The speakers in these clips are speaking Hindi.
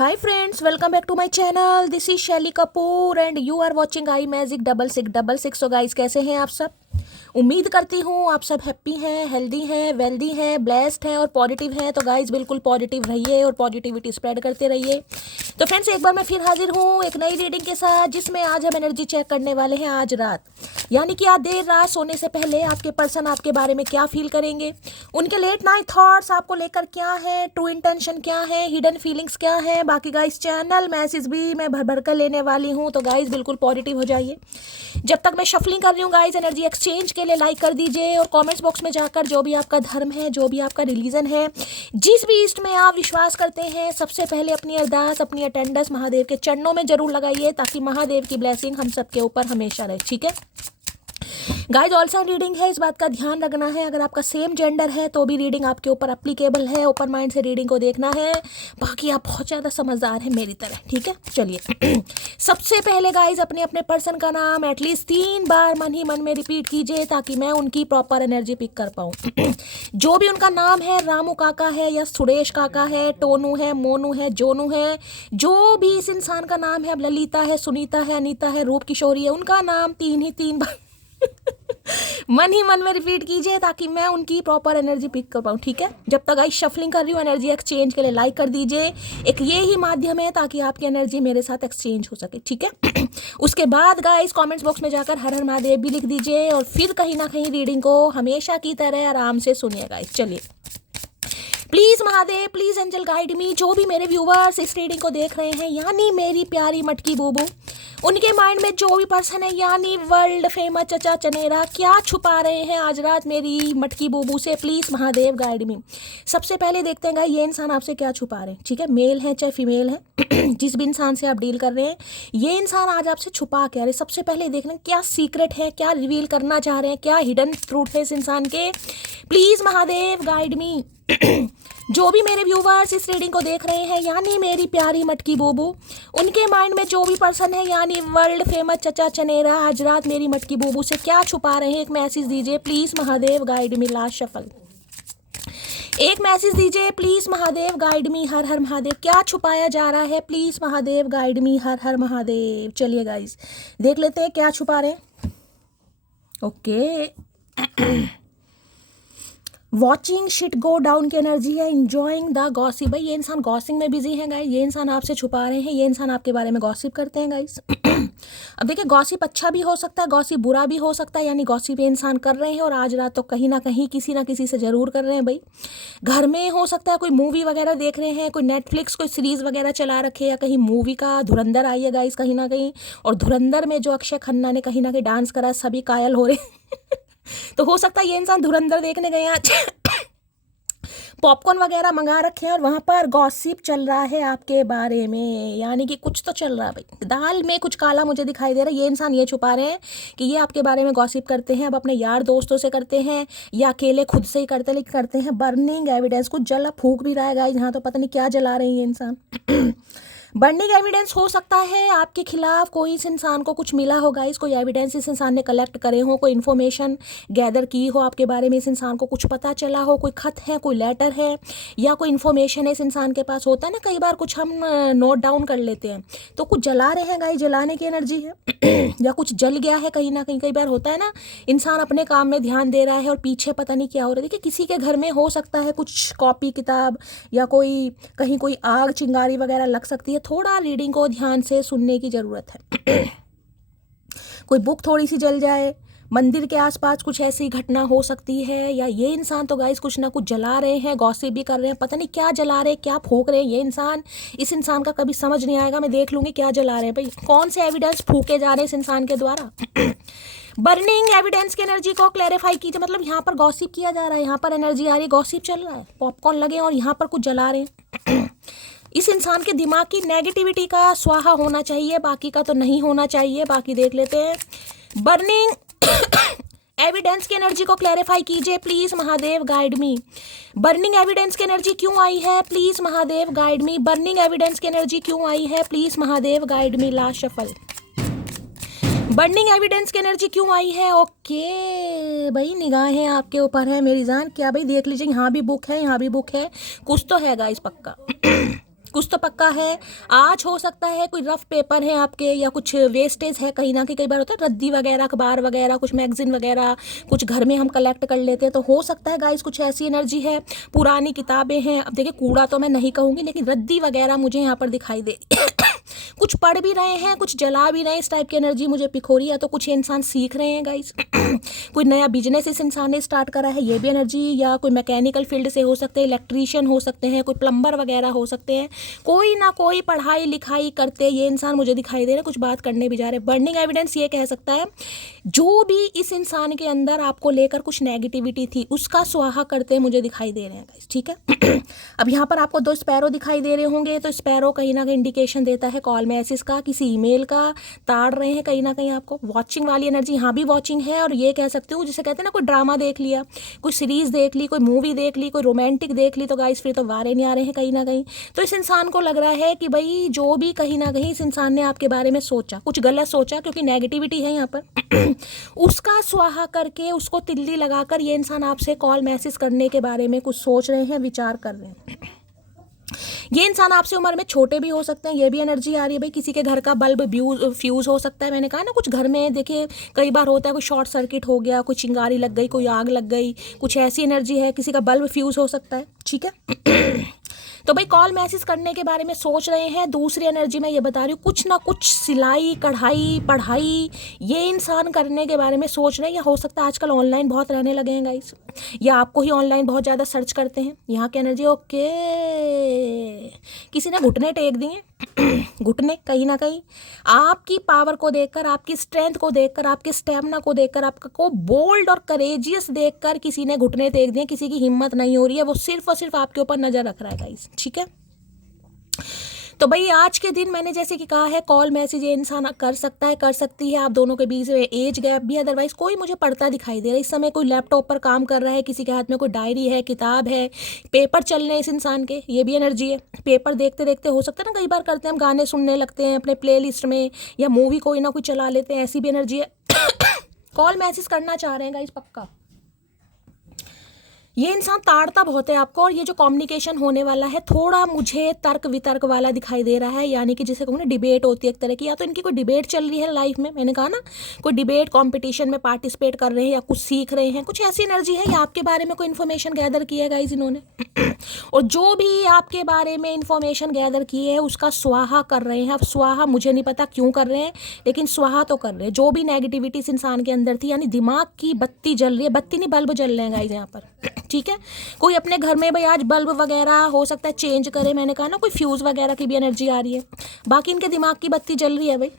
Hi friends, welcome back to my channel. This is Shelly Kapoor and you are watching I magic 6666. So guys, कैसे हैं आप सब? उम्मीद करती हूँ आप सब हैप्पी हैं, हेल्दी हैं, वेल्दी हैं, ब्लेस्ड हैं और पॉजिटिव हैं. तो गाइज बिल्कुल पॉजिटिव रहिए और पॉजिटिविटी स्प्रेड करते रहिए. तो फ्रेंड्स, एक बार मैं फिर हाजिर हूँ एक नई रीडिंग के साथ, जिसमें आज हम एनर्जी चेक करने वाले हैं आज रात, यानी कि आज देर रात सोने से पहले आपके पर्सन आपके बारे में क्या फील करेंगे, उनके लेट नाइट थॉट्स आपको लेकर क्या है, ट्रू इंटेंशन क्या है, हिडन फीलिंग्स क्या है. बाकी गाइज चैनल मैसेज भी मैं भर भर कर लेने वाली हूँ. तो गाइज बिल्कुल पॉजिटिव हो जाइए. जब तक मैं शफलिंग कर रही हूँ गाइज, एनर्जी एक्सचेंज के लिए लाइक कर दीजिए और कमेंट्स बॉक्स में जाकर जो भी आपका धर्म है, जो भी आपका रिलीजन है, जिस भी ईस्ट में आप विश्वास करते हैं, सबसे पहले अपनी अरदास, अपनी अटेंडेंस महादेव के चरणों में जरूर लगाइए, ताकि महादेव की ब्लेसिंग हम सबके ऊपर हमेशा रहे. ठीक है गाइज, ऑल साइन रीडिंग है, इस बात का ध्यान रखना है. अगर आपका सेम जेंडर है तो भी रीडिंग आपके ऊपर एप्लीकेबल है. ओपन माइंड से रीडिंग को देखना है. बाकी आप बहुत ज़्यादा समझदार हैं मेरी तरह. ठीक है, चलिए. सबसे पहले गाइज अपने अपने पर्सन का नाम एटलीस्ट 3 बार मन ही मन में रिपीट कीजिए, ताकि मैं उनकी प्रॉपर एनर्जी पिक कर पाऊँ. जो भी उनका नाम है, रामू काका है या सुरेश काका है, टोनू है, मोनू है, जोनू है, जो भी इस इंसान का नाम है, अब ललिता है, सुनीता है, अनीता है, रूप किशोरी है, उनका नाम 3 बार मन ही मन में रिपीट कीजिए, ताकि मैं उनकी प्रॉपर एनर्जी पिक कर पाऊँ. ठीक है, जब तक आई शफलिंग कर रही हूँ, एनर्जी एक्सचेंज के लिए लाइक कर दीजिए. एक ये ही माध्यम है ताकि आपकी एनर्जी मेरे साथ एक्सचेंज हो सके. ठीक है. उसके बाद गाइस कमेंट्स बॉक्स में जाकर हर हर महादेव भी लिख दीजिए और फिर कहीं ना कहीं रीडिंग को हमेशा की तरह आराम से सुनिए गाइस. चलिए, please Mahadev, please angel guide me. जो भी मेरे व्यूवर्स इस रीडिंग को देख रहे हैं, यानी मेरी प्यारी मटकी बूबू, उनके माइंड में जो भी पर्सन है, यानी वर्ल्ड फेमस चचा चनेरा, क्या छुपा रहे हैं आज रात मेरी मटकी बूबू से, प्लीज महादेव गाइड मी. सबसे पहले देखते हैं ये इंसान आपसे क्या छुपा रहे हैं. ठीक है, मेल है चाहे फीमेल है, जिस भी इंसान से आप डील कर रहे हैं, ये इंसान आज आपसे छुपा क्या रहे. सबसे पहले देख लें क्या सीक्रेट है, क्या रिवील करना चाह रहे हैं, क्या हिडन ट्रूथ है इस इंसान के. प्लीज महादेव गाइड मी. जो भी मेरे व्यूवर्स इस रीडिंग को देख रहे हैं, यानी मेरी प्यारी मटकी बूबू, उनके माइंड में जो भी पर्सन है, यानी वर्ल्ड फेमस चचा चनेरा, आज रात मेरी मटकी बूबू से क्या छुपा रहे हैं, एक मैसेज दीजिए please Mahadev guide me. Last shuffle, एक मैसेज दीजिए प्लीज महादेव गाइड मी. हर हर महादेव, क्या छुपाया जा रहा है, प्लीज महादेव गाइड मी. हर हर महादेव. चलिए गाइस, देख लेते हैं क्या छुपा रहे हैं. Okay, watching shit go down की एनर्जी है. Enjoying the gossip. भाई ये इंसान गॉसिप में बिजी है गाइस. ये इंसान आपसे छुपा रहे हैं, ये इंसान आपके बारे में गॉसिप करते हैं गाइस. अब देखिए, गॉसिप अच्छा भी हो सकता है, गॉसिप बुरा भी हो सकता है. यानी गॉसिप ये इंसान कर रहे हैं और आज रात तो कहीं ना कहीं किसी ना किसी से जरूर कर रहे हैं. भाई घर में हो सकता है कोई मूवी वगैरह देख रहे हैं, कोई नेटफ्लिक्स कोई सीरीज वगैरह चला रखे, या कहीं मूवी का धुरंधर आई है गाइस कहीं ना कहीं, और धुरंधर में जो अक्षय खन्ना ने कहीं ना कहीं डांस करा, सभी कायल हो रहे. तो हो सकता है ये इंसान धुरंधर देखने गए हैं, पॉपकॉर्न वगैरह मंगा रखे हैं और वहाँ पर गॉसिप चल रहा है आपके बारे में. यानी कि कुछ तो चल रहा है भाई, दाल में कुछ काला मुझे दिखाई दे रहा है. ये इंसान ये छुपा रहे हैं कि ये आपके बारे में गॉसिप करते हैं. अब अपने यार दोस्तों से करते हैं या अकेले खुद से ही करते हैं, लेकिन करते हैं बर्निंग एविडेंस. कुछ जला फूक भी रहा है गाइस यहाँ, तो पता नहीं क्या जला रहे हैं ये इंसान. बर्निंग एविडेंस हो सकता है आपके खिलाफ कोई इस इंसान को कुछ मिला होगा, इस कोई एविडेंस इस इंसान ने कलेक्ट करे हो, कोई इन्फॉर्मेशन गैदर की हो आपके बारे में, इस इंसान को कुछ पता चला हो, कोई खत है, कोई लेटर है, या कोई इन्फॉर्मेशन है इस इंसान के पास. होता है ना कई बार कुछ हम नोट डाउन कर लेते हैं, तो कुछ जला रहे हैं गाइस, जलाने की एनर्जी है. या कुछ जल गया है कहीं ना कहीं. कई बार होता है ना, इंसान अपने काम में ध्यान दे रहा है और पीछे पता नहीं क्या हो रहा है. देखिए, किसी के घर में हो सकता है कुछ कॉपी किताब या कोई कहीं कोई आग चिंगारी वगैरह लग सकती है. थोड़ा रीडिंग को ध्यान से सुनने की जरूरत है. कोई बुक थोड़ी सी जल जाए, मंदिर के आसपास कुछ ऐसी घटना हो सकती है, या ये इंसान तो गाइस कुछ ना कुछ जला रहे हैं, गॉसिप भी कर रहे हैं. पता नहीं क्या जला रहे हैं, क्या फूक रहे हैं ये इंसान. इस इंसान का कभी समझ नहीं आएगा, मैं देख लूंगी क्या जला रहे हैं. भाई कौन से एविडेंस फूके जा रहे हैं इस इंसान के द्वारा. बर्निंग एविडेंस की एनर्जी को क्लैरिफाई कीजिए. मतलब यहाँ पर गॉसिप किया जा रहा है, यहाँ पर एनर्जी आ रही है, गॉसिप चल रहा है, पॉपकॉर्न लगे और यहाँ पर कुछ जला रहे हैं. इस इंसान के दिमाग की नेगेटिविटी का स्वाहा होना चाहिए, बाकी का तो नहीं होना चाहिए. बाकी देख लेते हैं. बर्निंग एविडेंस की एनर्जी को क्लैरिफाई कीजिए please Mahadev guide me. Burning evidence की एनर्जी क्यों आई है, please Mahadev guide me. Burning evidence की एनर्जी क्यों आई है, please Mahadev guide me. Last shuffle, burning evidence की एनर्जी क्यों आई है. ओके भाई, निगाहें आपके ऊपर है मेरी जान. क्या भाई देख लीजिए, यहाँ भी बुक है, यहाँ भी बुक है, कुछ तो है गाइस पक्का. कुछ तो पक्का है। आज हो सकता है कोई रफ पेपर है आपके, या कुछ वेस्टेज है कहीं ना कहीं। कई बार होता है रद्दी वगैरह, अखबार वगैरह, कुछ मैगजीन वगैरह, कुछ घर में हम कलेक्ट कर लेते हैं, तो हो सकता है गाइस कुछ ऐसी एनर्जी है। पुरानी किताबें हैं, अब देखिए कूड़ा तो मैं नहीं कहूँगी, लेकिन रद्दी वगैरह मुझे यहाँ पर दिखाई दे कुछ पढ़ भी रहे हैं, कुछ जला भी रहे हैं, इस टाइप की एनर्जी मुझे पिखोरी है। तो कुछ ये इंसान सीख रहे हैं गाइस कोई नया बिजनेस इस इंसान ने स्टार्ट करा है, ये भी एनर्जी। या कोई मैकेनिकल फील्ड से हो सकते हैं, इलेक्ट्रीशियन हो सकते हैं, कोई प्लम्बर वगैरह हो सकते हैं। कोई ना कोई पढ़ाई लिखाई करते ये इंसान मुझे दिखाई दे रहे हैं, कुछ बात करने भी जा रहे हैं। बर्निंग एविडेंस ये कह सकता है जो भी इस इंसान के अंदर आपको लेकर कुछ नेगेटिविटी थी उसका स्वाहा करते मुझे दिखाई दे रहे हैं गाइस, ठीक है। अब यहाँ पर आपको 2 स्पैरो दिखाई दे रहे होंगे, तो स्पैरो कहीं ना कहीं इंडिकेशन देता है कॉल मैसेज का, किसी ईमेल का, ताड़ रहे हैं कहीं ना कहीं आपको। वॉचिंग वाली एनर्जी यहाँ भी वॉचिंग है, और ये कह सकते हो जिसे कहते हैं ना कोई ड्रामा देख लिया, कोई सीरीज देख ली, कोई मूवी देख ली, कोई रोमांटिक देख ली, तो गाइस फिर तो वारे नहीं आ रहे हैं कहीं ना कहीं। तो इस इंसान को लग रहा है कि भाई जो भी कहीं ना कहीं इस इंसान ने आपके बारे में सोचा, कुछ गलत सोचा, क्योंकि नेगेटिविटी है यहाँ पर उसका स्वाहा करके, उसको तिल्ली लगाकर ये इंसान आपसे कॉल मैसेज करने के बारे में कुछ सोच रहे हैं, विचार कर रहे हैं। ये इंसान आपसे उम्र में छोटे भी हो सकते हैं, ये भी एनर्जी आ रही है भाई। किसी के घर का बल्ब फ्यूज हो सकता है। मैंने कहा ना कुछ घर में देखिए कई बार होता है, कोई शॉर्ट सर्किट हो गया, कोई चिंगारी लग गई, कोई आग लग गई, कुछ ऐसी एनर्जी है, किसी का बल्ब फ्यूज हो सकता है, ठीक है। तो भाई कॉल मैसेज करने के बारे में सोच रहे हैं। दूसरी एनर्जी मैं ये बता रही हूँ, कुछ ना कुछ सिलाई, कढ़ाई, पढ़ाई ये इंसान करने के बारे में सोच रहे हैं। या हो सकता है आजकल ऑनलाइन बहुत रहने लगे हैं गाइस, या आपको ही ऑनलाइन बहुत ज़्यादा सर्च करते हैं। यहाँ की एनर्जी ओके, किसी ने घुटने टेक दिए घुटने कहीं ना कहीं आपकी पावर को देखकर, आपकी स्ट्रेंथ को देखकर, आपके स्टेमिना को देखकर, आपको बोल्ड और करेजियस देखकर किसी ने घुटने टेक दिए। किसी की हिम्मत नहीं हो रही है, वो सिर्फ और सिर्फ आपके ऊपर नजर रख रहा है गाइस, ठीक है। तो भाई आज के दिन मैंने जैसे कि कहा है कॉल मैसेज ये इंसान कर सकता है, कर सकती है। आप दोनों के बीच में एज गैप भी, अदरवाइज कोई मुझे पढ़ता दिखाई दे रहा है इस समय। कोई लैपटॉप पर काम कर रहा है, किसी के हाथ में कोई डायरी है, किताब है, पेपर चल रहे हैं इस इंसान के, ये भी एनर्जी है। पेपर देखते देखते हो सकता है ना, कई बार करते हैं हम गाने सुनने लगते हैं अपने प्ले लिस्ट में, या मूवी कोई ना कोई चला लेते हैं, ऐसी भी एनर्जी है। कॉल मैसेज करना चाह रहे हैं गाइस पक्का। ये इंसान ताड़ता बहुत है आपको, और ये जो कम्युनिकेशन होने वाला है थोड़ा मुझे तर्क वितर्क वाला दिखाई दे रहा है। यानी कि जिसे कहूँ ना डिबेट होती है एक तरह की, या तो इनकी कोई डिबेट चल रही है लाइफ में, मैंने कहा ना कोई डिबेट कंपटीशन में पार्टिसिपेट कर रहे हैं, या कुछ सीख रहे हैं, कुछ ऐसी एनर्जी है। या आपके बारे में कोई इन्फॉर्मेशन गैदर की है गाइज इन्होंने और जो भी आपके बारे में इन्फॉर्मेशन गैदर की है उसका स्वाहा कर रहे हैं। अब स्वाहा मुझे नहीं पता क्यों कर रहे हैं, लेकिन स्वाहा तो कर रहे हैं। जो भी नेगेटिविटी इस इंसान के अंदर थी, यानी दिमाग की बत्ती जल रही है, बत्ती नहीं बल्ब जल रहे हैं गाइज यहाँ पर, ठीक है। कोई अपने घर में भाई आज बल्ब वगैरह हो सकता है चेंज करे, मैंने कहा ना कोई फ्यूज वगैरह की भी एनर्जी आ रही है। बाकी इनके दिमाग की बत्ती जल रही है भाई।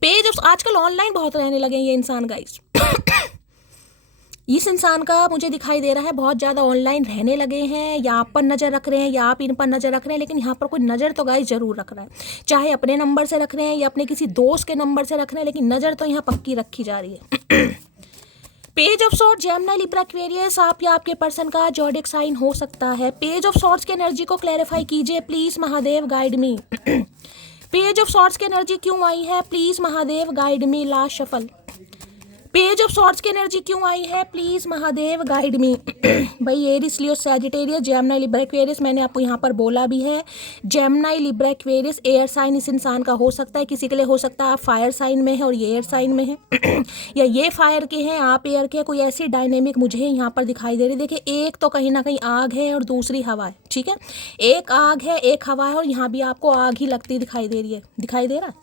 पेज आजकल ऑनलाइन बहुत रहने लगे हैं ये इंसान गाइस। इस इंसान का मुझे दिखाई दे रहा है बहुत ज़्यादा ऑनलाइन रहने लगे हैं, या आप पर नज़र रख रहे हैं, या आप इन पर नज़र रख रहे हैं। लेकिन यहाँ पर कोई नज़र तो गाइस ज़रूर रख रहा है, चाहे अपने नंबर से रख रहे हैं या अपने किसी दोस्त के नंबर से रख रहे हैं, लेकिन नज़र तो यहाँ पक्की रखी जा रही है। Page of swords, Gemini, Libra, Aquarius, आप या आपके पर्सन का ज़ोडिएक साइन हो सकता है। पेज ऑफ सॉर्ड्स की एनर्जी को क्लैरिफाई कीजिए please, Mahadev guide me. Page of swords की एनर्जी क्यों आई है, please Mahadev guide me. Last shuffle. Page of swords की एनर्जी क्यों आई है, प्लीज महादेव गाइड मी। भाई Aries, Leo, Sagittarius, Gemini, Libra, Aquarius, मैंने आपको यहाँ पर बोला भी है। Gemini, Libra, Aquarius air sign इस इंसान का हो सकता है। किसी के लिए हो सकता है आप फायर साइन में है और ये एयर साइन में है या ये फायर के हैं, आप एयर के। कोई ऐसी डायनेमिक मुझे यहाँ पर दिखाई दे रही है। देखिए एक तो कहीं ना कहीं आग है और दूसरी हवा है, ठीक है। एक आग है, एक हवा है, और यहाँ भी आपको आग ही लगती दिखाई दे रही है। दिखाई दे रहा है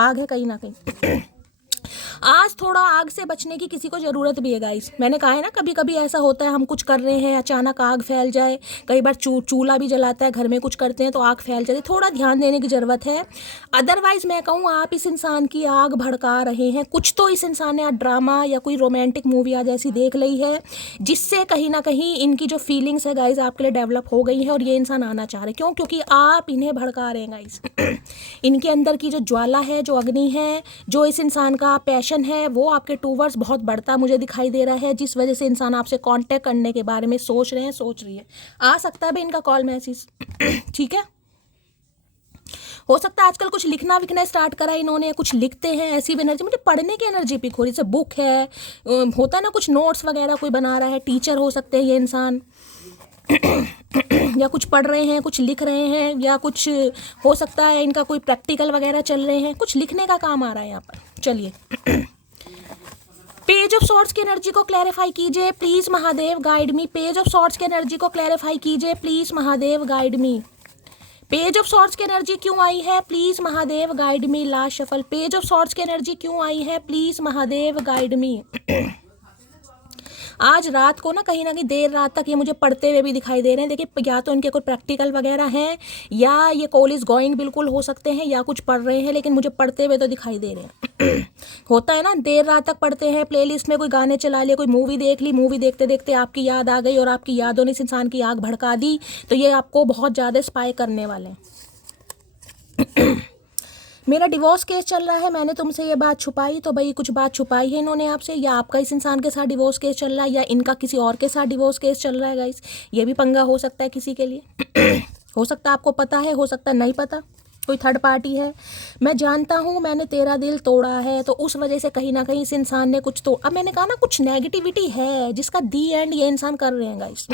आग है कहीं ना कहीं। आज थोड़ा आग से बचने की किसी को ज़रूरत भी है गाइस। मैंने कहा है ना कभी कभी ऐसा होता है, हम कुछ कर रहे हैं अचानक आग फैल जाए। कई बार चूल्हा भी जलाता है, घर में कुछ करते हैं तो आग फैल जाती है। थोड़ा ध्यान देने की ज़रूरत है। अदरवाइज़ मैं कहूँ आप इस इंसान की आग भड़का रहे हैं। कुछ तो इस इंसान ने आज ड्रामा या कोई रोमांटिक मूवी आज ऐसी देख ली है जिससे कहीं ना कहीं इनकी जो फीलिंग्स है गाइस आपके लिए डेवलप हो गई है, और ये इंसान आना चाह रहे। क्यों? क्योंकि आप इन्हें भड़का रहे हैं गाइस। इनके अंदर की जो ज्वाला है, जो अग्नि है, जो इस इंसान का पैशन है, वो आपके टूवर्ड्स बहुत बढ़ता मुझे दिखाई दे रहा है, जिस वजह से इंसान आपसे कांटेक्ट करने के बारे में सोच रहे हैं, सोच रही है। आ सकता है भाई इनका कॉल मैसेज, ठीक है। हो सकता है आजकल कुछ लिखना विखना स्टार्ट करा इन्होंने, कुछ लिखते हैं, ऐसी भी एनर्जी मुझे पढ़ने की एनर्जी पिक हो रही है। जैसे बुक है, होता है ना कुछ नोट्स वगैरह कोई बना रहा है, टीचर हो सकते हैं ये इंसान। या कुछ पढ़ रहे हैं, कुछ लिख रहे हैं, या कुछ हो सकता है इनका कोई प्रैक्टिकल वगैरह चल रहे हैं, कुछ लिखने का काम आ रहा है यहाँ पर। चलिए, पेज ऑफ सॉर्ट्स की एनर्जी को क्लैरिफाई कीजिए please Mahadev guide me. Page of swords की एनर्जी को क्लैरिफाई कीजिए please Mahadev guide me. Page of swords की एनर्जी क्यों आई है, please Mahadev guide me. Last shuffle, page of swords की एनर्जी क्यों आई है, प्लीज महादेव गाइड मी। आज रात को ना कहीं देर रात तक ये मुझे पढ़ते हुए भी दिखाई दे रहे हैं। देखिए, या तो इनके कोई प्रैक्टिकल वगैरह हैं, या ये कॉलेज गोइंग बिल्कुल हो सकते हैं, या कुछ पढ़ रहे हैं, लेकिन मुझे पढ़ते हुए तो दिखाई दे रहे हैं। होता है ना, देर रात तक पढ़ते हैं, प्लेलिस्ट में कोई गाने चला लिए, कोई मूवी देख ली, मूवी देखते देखते आपकी याद आ गई और आपकी यादों ने इस इंसान की आग भड़का दी, तो ये आपको बहुत ज़्यादा स्पाई करने वाले हैं। मेरा डिवोर्स केस चल रहा है, मैंने तुमसे ये बात छुपाई, तो भाई कुछ बात छुपाई है इन्होंने आपसे, या आपका इस इंसान के साथ डिवोर्स केस चल रहा है, या इनका किसी और के साथ डिवोर्स केस चल रहा है गाइस। ये भी पंगा हो सकता है किसी के लिए। हो सकता है आपको पता है, हो सकता है नहीं पता, कोई थर्ड पार्टी है। मैं जानता हूँ मैंने तेरा दिल तोड़ा है, तो उस वजह से कहीं ना कहीं इस इंसान ने कुछ तो, अब मैंने कहा ना कुछ नेगेटिविटी है जिसका दी एंड ये इंसान कर रहे हैं गाइस।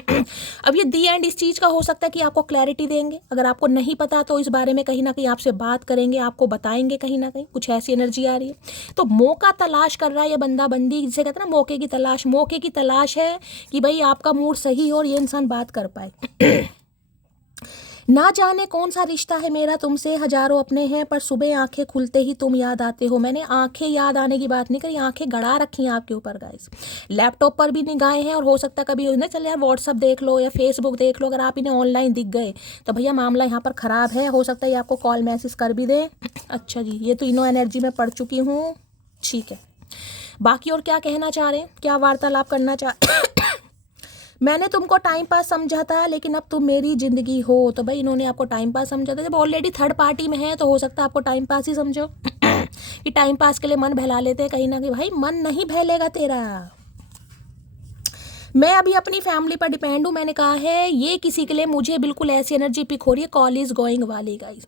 अब ये दी एंड इस चीज़ का हो सकता है कि आपको क्लैरिटी देंगे, अगर आपको नहीं पता तो इस बारे में कहीं ना कहीं आपसे बात करेंगे, आपको बताएंगे, कहीं ना कहीं कुछ ऐसी एनर्जी आ रही है। तो मौका तलाश कर रहा है ये बंदा बंदी, जिसे कहते हैं ना मौके की तलाश। मौके की तलाश है कि भाई आपका मूड सही हो और ये इंसान बात कर पाए। ना जाने कौन सा रिश्ता है मेरा तुमसे, हजारों अपने हैं पर सुबह आंखें खुलते ही तुम याद आते हो। मैंने आंखें याद आने की बात नहीं करी, आंखें गड़ा रखी हैं आपके ऊपर गाइस। लैपटॉप पर भी निगाहें हैं, और हो सकता है कभी उन्हें चल यार व्हाट्सअप देख लो या फेसबुक देख लो, अगर आप इन्हें ऑनलाइन दिख गए तो भैया मामला यहाँ पर ख़राब है। हो सकता है ये आपको कॉल मैसेज कर भी दे। अच्छा जी, ये तो इनो एनर्जी में पढ़ चुकी हूँ, ठीक है। बाकी और क्या कहना चाह रहे हैं, क्या वार्तालाप करना चाह मैंने तुमको टाइम पास समझा था, लेकिन अब तुम मेरी ज़िंदगी हो। तो भाई इन्होंने आपको टाइम पास समझा था, जब ऑलरेडी थर्ड पार्टी में है तो हो सकता है आपको टाइम पास ही समझो। कि टाइम पास के लिए मन बहला लेते हैं कहीं ना कहीं। भाई मन नहीं बहलेगा तेरा। मैं अभी अपनी फैमिली पर डिपेंड हूँ, मैंने कहा है ये किसी के लिए मुझे बिल्कुल ऐसी एनर्जी पिक हो रही है कॉलेज गोइंग वाली गाइस।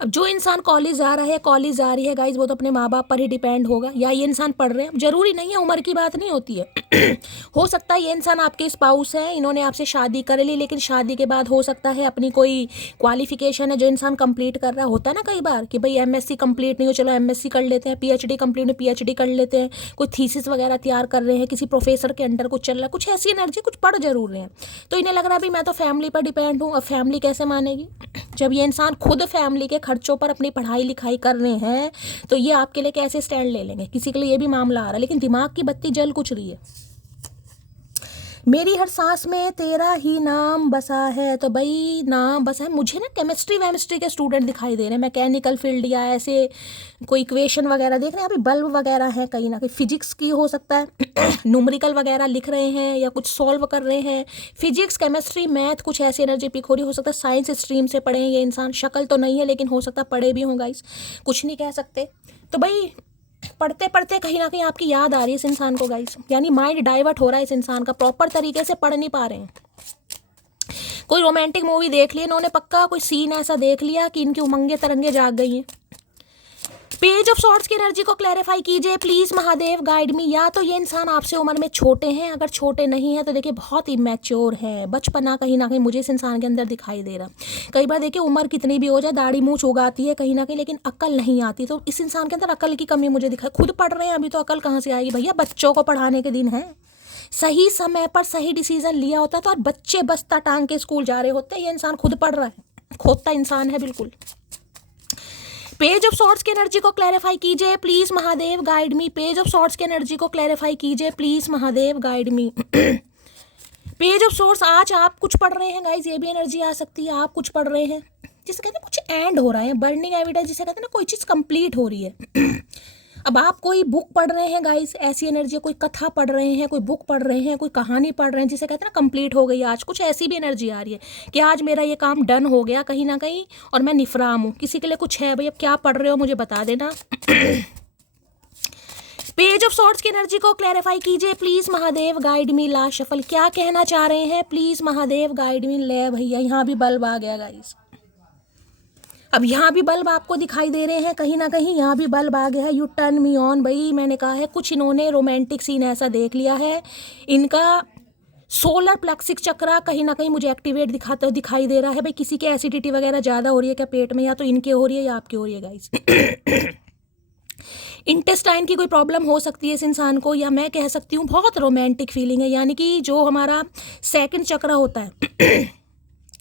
अब जो इंसान कॉलेज जा रहा है, कॉलेज जा रही है गाइस, वो तो अपने माँ बाप पर ही डिपेंड होगा, या ये इंसान पढ़ रहे हैं, जरूरी नहीं है, उम्र की बात नहीं होती है। हो सकता है ये इंसान आपके स्पाउस है, इन्होंने आपसे शादी कर ली, लेकिन शादी के बाद हो सकता है अपनी कोई क्वालिफिकेशन है जो इंसान कंप्लीट कर रहा होता है ना कई बार, कि भाई एमएससी कंप्लीट नहीं हो, चलो एमएससी कर लेते हैं, पीएचडी कंप्लीट नहीं, पीएचडी कर लेते हैं, कोई थीसिस वगैरह तैयार कर रहे हैं, किसी प्रोफेसर के अंडर कुछ चल रहा है, कुछ ऐसी एनर्जी, कुछ पढ़ जरूर रहे हैं। तो इन्हें लग रहा है भी मैं तो फैमिली पर डिपेंड हूँ। अब फैमिली कैसे मानेगी जब ये इंसान खुद फैमिली के खर्चों पर अपनी पढ़ाई लिखाई कर रहे हैं, तो ये आपके लिए कैसे स्टैंड ले लेंगे, किसी के लिए ये भी मामला आ रहा है। लेकिन दिमाग की बत्ती जल कुछ रही है। मेरी हर सांस में तेरा ही नाम बसा है, तो भाई नाम बसा है। मुझे ना केमिस्ट्री वेमिस्ट्री के स्टूडेंट दिखाई दे रहे हैं, मैकेनिकल फील्ड या ऐसे कोई इक्वेशन वगैरह देख रहे हैं, अभी बल्ब वगैरह है, कहीं ना कहीं फिजिक्स की हो सकता है। न्यूमेरिकल वगैरह लिख रहे हैं या कुछ सॉल्व कर रहे हैं, फिजिक्स केमिस्ट्री मैथ, कुछ ऐसी एनर्जी पिक हो रही। हो सकता है साइंस स्ट्रीम से पढ़े हैं ये इंसान, शक्ल तो नहीं है लेकिन हो सकता है पढ़े भी हों गाइस, कुछ नहीं कह सकते। तो भाई पढ़ते पढ़ते कहीं ना कहीं आपकी याद आ रही है इस इंसान को गाइस, यानी माइंड डाइवर्ट हो रहा है इस इंसान का, प्रॉपर तरीके से पढ़ नहीं पा रहे हैं। कोई रोमांटिक मूवी देख ली इन्होंने पक्का, कोई सीन ऐसा देख लिया कि इनकी उमंगे तरंगे जाग गई हैं। पेज ऑफ सॉर्ट्स की एनर्जी को क्लैरिफाई कीजिए प्लीज महादेव गाइड मी। या तो ये इंसान आपसे उम्र में छोटे हैं, अगर छोटे नहीं है तो देखिए बहुत इमेच्योर है, बचपना कहीं ना कहीं मुझे इस इंसान के अंदर दिखाई दे रहा। कई बार देखिए उम्र कितनी भी हो जाए, दाढ़ी मूंछ उगाती है कहीं ना कहीं, लेकिन अकल नहीं आती। तो इस इंसान के अंदर अकल की कमी मुझे दिखाई, खुद पढ़ रहे हैं अभी तो अकल कहाँ से आएगी भैया, बच्चों को पढ़ाने के दिन है। सही समय पर सही डिसीजन लिया होता तो और बच्चे बस्ता टांग के स्कूल जा रहे होते। ये इंसान खुद पढ़ रहा है, खोता इंसान है बिल्कुल। पेज ऑफ सॉर्ट्स की एनर्जी को क्लैरिफाई कीजिए please Mahadev guide me. Page of swords की एनर्जी को क्लैरिफाई कीजिए please Mahadev guide me. Page of swords, आज आप कुछ पढ़ रहे हैं गाइज, ये भी एनर्जी आ सकती है, आप कुछ पढ़ रहे हैं जिसे कहते हैं कुछ एंड हो रहा है, बर्निंग एविडेंस जिसे कहते हैं ना, कोई चीज़ कंप्लीट हो रही है। अब आप कोई बुक पढ़ रहे हैं गाइस, ऐसी एनर्जी, कोई कथा पढ़ रहे हैं, कोई बुक पढ़ रहे हैं, कोई कहानी पढ़ रहे हैं जिसे कहते हैं ना कंप्लीट हो गई आज, कुछ ऐसी भी एनर्जी आ रही है कि आज मेरा ये काम डन हो गया कहीं ना कहीं और मैं निफराम हूँ। किसी के लिए कुछ है भाई, अब क्या पढ़ रहे हो मुझे बता देना। पेज ऑफ सॉर्ट्स की एनर्जी को क्लैरिफाई कीजिए please Mahadev guide me. Last shuffle, क्या कहना चाह रहे हैं प्लीज महादेव गाइड मी। ले भैया यहाँ भी बल्ब आ गया गाइस, अब यहाँ भी बल्ब आपको दिखाई दे रहे हैं कहीं ना कहीं, यहाँ भी बल्ब आ गया है। U turn me on. भाई मैंने कहा है कुछ इन्होंने रोमांटिक सीन ऐसा देख लिया है, इनका सोलर प्लेक्सिस चक्रा कहीं ना कहीं मुझे एक्टिवेट दिखाई दे रहा है। भाई किसी के एसिडिटी वगैरह ज़्यादा हो रही है क्या पेट में, या तो इनके हो रही है या आपके हो रही है गाइस। इंटेस्टाइन की कोई प्रॉब्लम हो सकती है इस इंसान को, या मैं कह सकती हूँ बहुत रोमांटिक फीलिंग है, यानी कि जो हमारा सेकंड चक्रा होता है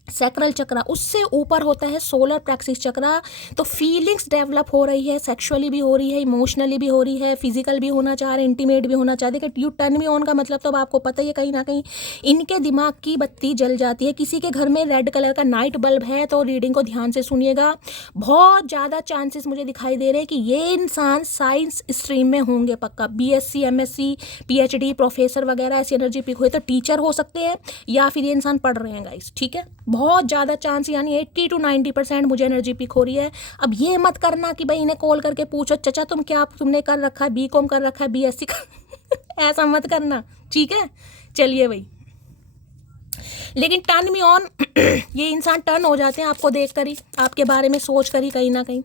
सैक्रल चक्रा, उससे ऊपर होता है सोलर प्लेक्सिस चक्रा। तो फीलिंग्स डेवलप हो रही है, सेक्सुअली भी हो रही है, इमोशनली भी हो रही है, फिजिकल भी होना चाह रहे हैं, इंटीमेट भी होना चाहते हैं। यू टर्न मी ऑन का मतलब तो अब आपको पता ही है, कहीं ना कहीं इनके दिमाग की बत्ती जल जाती है। किसी के घर में रेड कलर का नाइट बल्ब है तो रीडिंग को ध्यान से सुनिएगा। बहुत ज़्यादा चांसेस मुझे दिखाई दे रहे हैं कि ये इंसान साइंस स्ट्रीम में होंगे पक्का। BSc MSc PhD प्रोफेसर वगैरह ऐसी एनर्जी पिक हुई तो टीचर हो सकते हैं, या फिर ये इंसान पढ़ रहे हैं गाइस, ठीक है। बहुत ज़्यादा चांस, यानी 80 to 90% मुझे एनर्जी पिक हो रही है। अब ये मत करना कि भाई इन्हें कॉल करके पूछो चाचा तुमने कर रखा है, BCom कर रखा है, BSc ऐसा मत करना, ठीक है। चलिए भाई, लेकिन टर्न मी ऑन ये इंसान टर्न हो जाते हैं आपको देख कर ही, आपके बारे में सोच कर ही कहीं ना कहीं।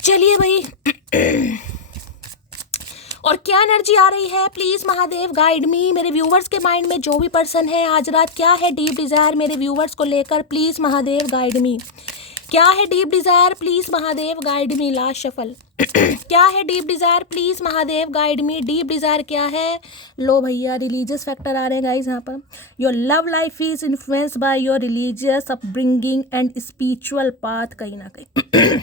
चलिए भाई और क्या एनर्जी आ रही है, प्लीज महादेव गाइड मी। मेरे व्यूवर्स के माइंड में जो भी पर्सन है आज रात, क्या है डीप डिजायर मेरे व्यूवर्स को लेकर, प्लीज महादेव गाइड मी। क्या है deep Dzire, please Mahadev guide me. Last shuffle क्या है deep Dzire, please Mahadev guide me. Deep Dzire क्या है, लो भैया रिलीजियस फैक्टर आ रहे हैं गाइस यहाँ पर। Your love life is influenced by your religious upbringing and spiritual path, कहीं ना कहीं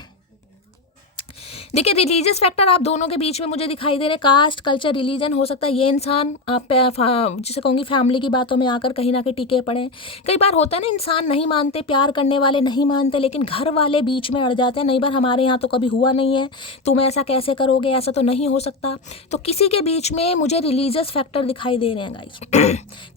देखिए रिलीजियस फैक्टर आप दोनों के बीच में मुझे दिखाई दे रहे। कास्ट कल्चर रिलीजन हो सकता है ये इंसान जिसे कहूँगी फैमिली की बातों में आकर कहीं ना कहीं टिके पड़े। कई बार होता है ना, इंसान नहीं मानते, प्यार करने वाले नहीं मानते, लेकिन घर वाले बीच में अड़ जाते हैं। नहीं बार हमारे यहाँ तो कभी हुआ नहीं है, तुम ऐसा कैसे करोगे, ऐसा तो नहीं हो सकता। तो किसी के बीच में मुझे रिलीजियस फैक्टर दिखाई दे रहे हैं गाइस।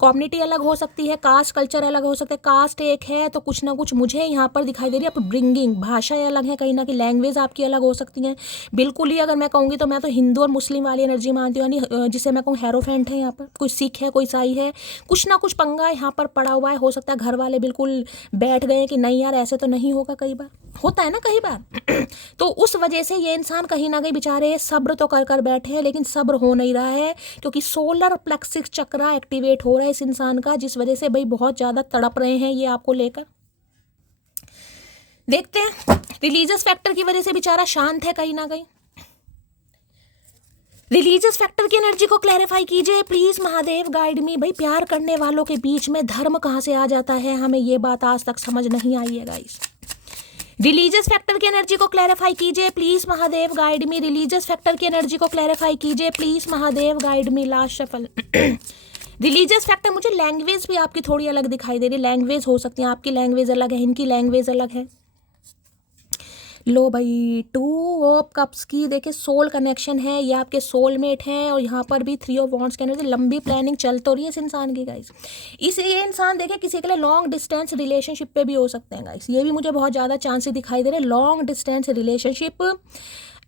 कम्युनिटी अलग हो सकती है, कास्ट कल्चर अलग हो सकता है। कास्ट एक है तो कुछ ना कुछ मुझे यहाँ पर दिखाई दे रही है। अपब्रिंगिंग, भाषाएं अलग है, कहीं ना कहीं लैंग्वेज आपकी अलग हो सकती है। बिल्कुल ही अगर मैं कहूँगी तो मैं तो हिंदू और मुस्लिम वाली एनर्जी मानती हूँ, यानी जिसे मैं कहूँ हेरोफेंट है यहाँ पर, कोई सिख है कोई ईसाई है, कुछ ना कुछ पंगा यहाँ पर पड़ा हुआ है। हो सकता है घर वाले बिल्कुल बैठ गए कि नहीं यार ऐसे तो नहीं होगा, कई बार होता है ना कई बार तो उस वजह से ये इंसान कहीं ना कहीं बेचारे सब्र तो कर कर बैठे हैं, लेकिन सब्र हो नहीं रहा है क्योंकि सोलर प्लेक्सिस चक्रा एक्टिवेट हो रहा है इस इंसान का, जिस वजह से भाई बहुत ज़्यादा तड़प रहे हैं ये आपको लेकर। देखते हैं, रिलीजियस फैक्टर की वजह से बेचारा शांत है कहीं ना कहीं। रिलीजियस फैक्टर की एनर्जी को क्लैरिफाई कीजिए प्लीज महादेव गाइड मी। भाई प्यार करने वालों के बीच में धर्म कहाँ से आ जाता है, हमें ये बात आज तक समझ नहीं आई है गाइस। रिलीजियस फैक्टर की एनर्जी को क्लैरिफाई कीजिए please Mahadev guide me. Religious factor की एनर्जी को क्लैरिफाई कीजिए please Mahadev guide me. Last shuffle religious factor, मुझे लैंग्वेज भी आपकी थोड़ी अलग दिखाई दे रही है। लैंग्वेज हो सकती है, आपकी लैंग्वेज अलग है, इनकी लैंग्वेज अलग है। लो भाई 2 ऑफ कप्स की देखिए सोल कनेक्शन है, ये आपके सोलमेट हैं, और यहाँ पर भी 3 ऑफ वॉन्ड्स के एनर्जी। लंबी प्लानिंग चल तो रही है इस इंसान की गाइस। ये इंसान देखिए किसी के लिए लॉन्ग डिस्टेंस रिलेशनशिप पे भी हो सकते हैं गाइस, ये भी मुझे बहुत ज़्यादा चांसेस दिखाई दे रहे हैं। लॉन्ग डिस्टेंस रिलेशनशिप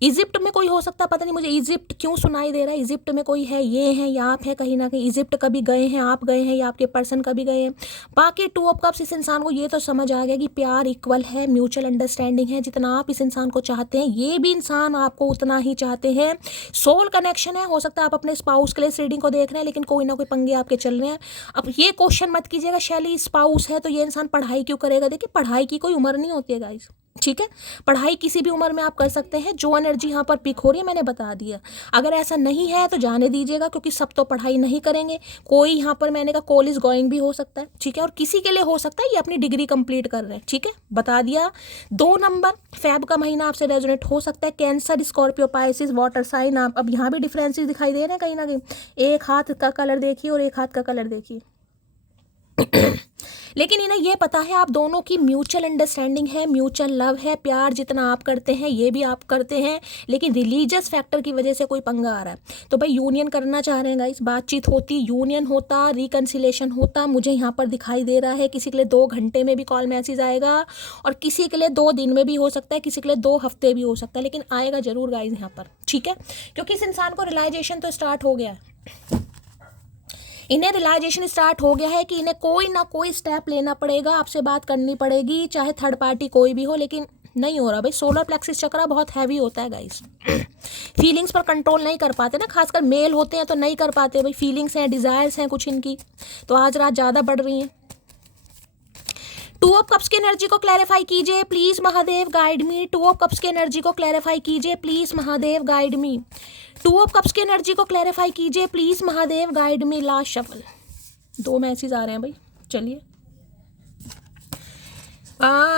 इजिप्ट में कोई हो सकता है, पता नहीं मुझे इजिप्ट क्यों सुनाई दे रहा है। इजिप्ट में कोई है, ये है या आप है, कहीं ना कहीं इजिप्ट कभी गए हैं, आप गए हैं, या आपके पर्सन कभी गए हैं। बाकी 2 ऑफ कप्स, इस इंसान को ये तो समझ आ गया कि प्यार इक्वल है, म्यूचुअल अंडरस्टैंडिंग है। जितना आप इस इंसान को चाहते हैं ये भी इंसान आपको उतना ही चाहते हैं। सोल कनेक्शन है, हो सकता है आप अपने स्पाउस के लिए इस रीडिंग को देख रहे हैं, लेकिन कोई ना कोई पंगे आपके चल रहे हैं। अब ये क्वेश्चन मत कीजिएगा शैली स्पाउस है तो ये इंसान पढ़ाई क्यों करेगा। देखिए पढ़ाई की कोई उम्र नहीं होती है गाइस, ठीक है। पढ़ाई किसी भी उम्र में आप कर सकते हैं। जो एनर्जी यहाँ पर पिक हो रही है मैंने बता दिया। अगर ऐसा नहीं है तो जाने दीजिएगा, क्योंकि सब तो पढ़ाई नहीं करेंगे। कोई यहाँ पर मैंने कहा कॉलेज गोइंग भी हो सकता है, ठीक है, और किसी के लिए हो सकता है ये अपनी डिग्री कंप्लीट कर रहे हैं, ठीक है, बता दिया। 2 नंबर फेब का महीना आपसे रेजोनेट हो सकता है। Cancer, Scorpio, Pisces, water sign. आप अब यहाँ भी डिफरेंसेस दिखाई दे रहे हैं कहीं ना कहीं। एक हाथ का कलर देखिए और एक हाथ का कलर देखिए लेकिन इन्हें ये पता है आप दोनों की म्यूचुअल अंडरस्टैंडिंग है, म्यूचुअल लव है। प्यार जितना आप करते हैं ये भी आप करते हैं, लेकिन रिलीजियस फैक्टर की वजह से कोई पंगा आ रहा है। तो भाई यूनियन करना चाह रहे हैं गाइस, बातचीत होती, यूनियन होता, रिकन्सिलेशन होता। मुझे यहाँ पर दिखाई दे रहा है किसी के लिए 2 घंटे में भी कॉल मैसेज आएगा, और किसी के लिए 2 दिन में भी हो सकता है, किसी के लिए 2 हफ्ते भी हो सकता है, लेकिन आएगा जरूर गाइस यहाँ पर, ठीक है। क्योंकि इस इंसान को रियलाइजेशन तो स्टार्ट हो गया है, इन्हें रियलाइजेशन स्टार्ट हो गया है कि इन्हें कोई ना कोई स्टेप लेना पड़ेगा, आपसे बात करनी पड़ेगी, चाहे थर्ड पार्टी कोई भी हो, लेकिन नहीं हो रहा भाई। सोलर प्लेक्सिस चक्रा बहुत हैवी होता है गाइस। फीलिंग्स पर कंट्रोल नहीं कर पाते ना, खासकर मेल होते हैं तो नहीं कर पाते भाई। फीलिंग्स हैं, डिजायर्स हैं कुछ इनकी, तो आज रात ज़्यादा बढ़ रही हैं। टू ऑफ कप्स की एनर्जी को क्लैरिफाई कीजिए please Mahadev, guide me. Two of cups की एनर्जी को क्लैरिफाई कीजिए please Mahadev, guide me. Two of cups की एनर्जी को क्लैरिफाई कीजिए please Mahadev, guide me. Last shuffle, 2 message आ रहे हैं भाई। चलिए,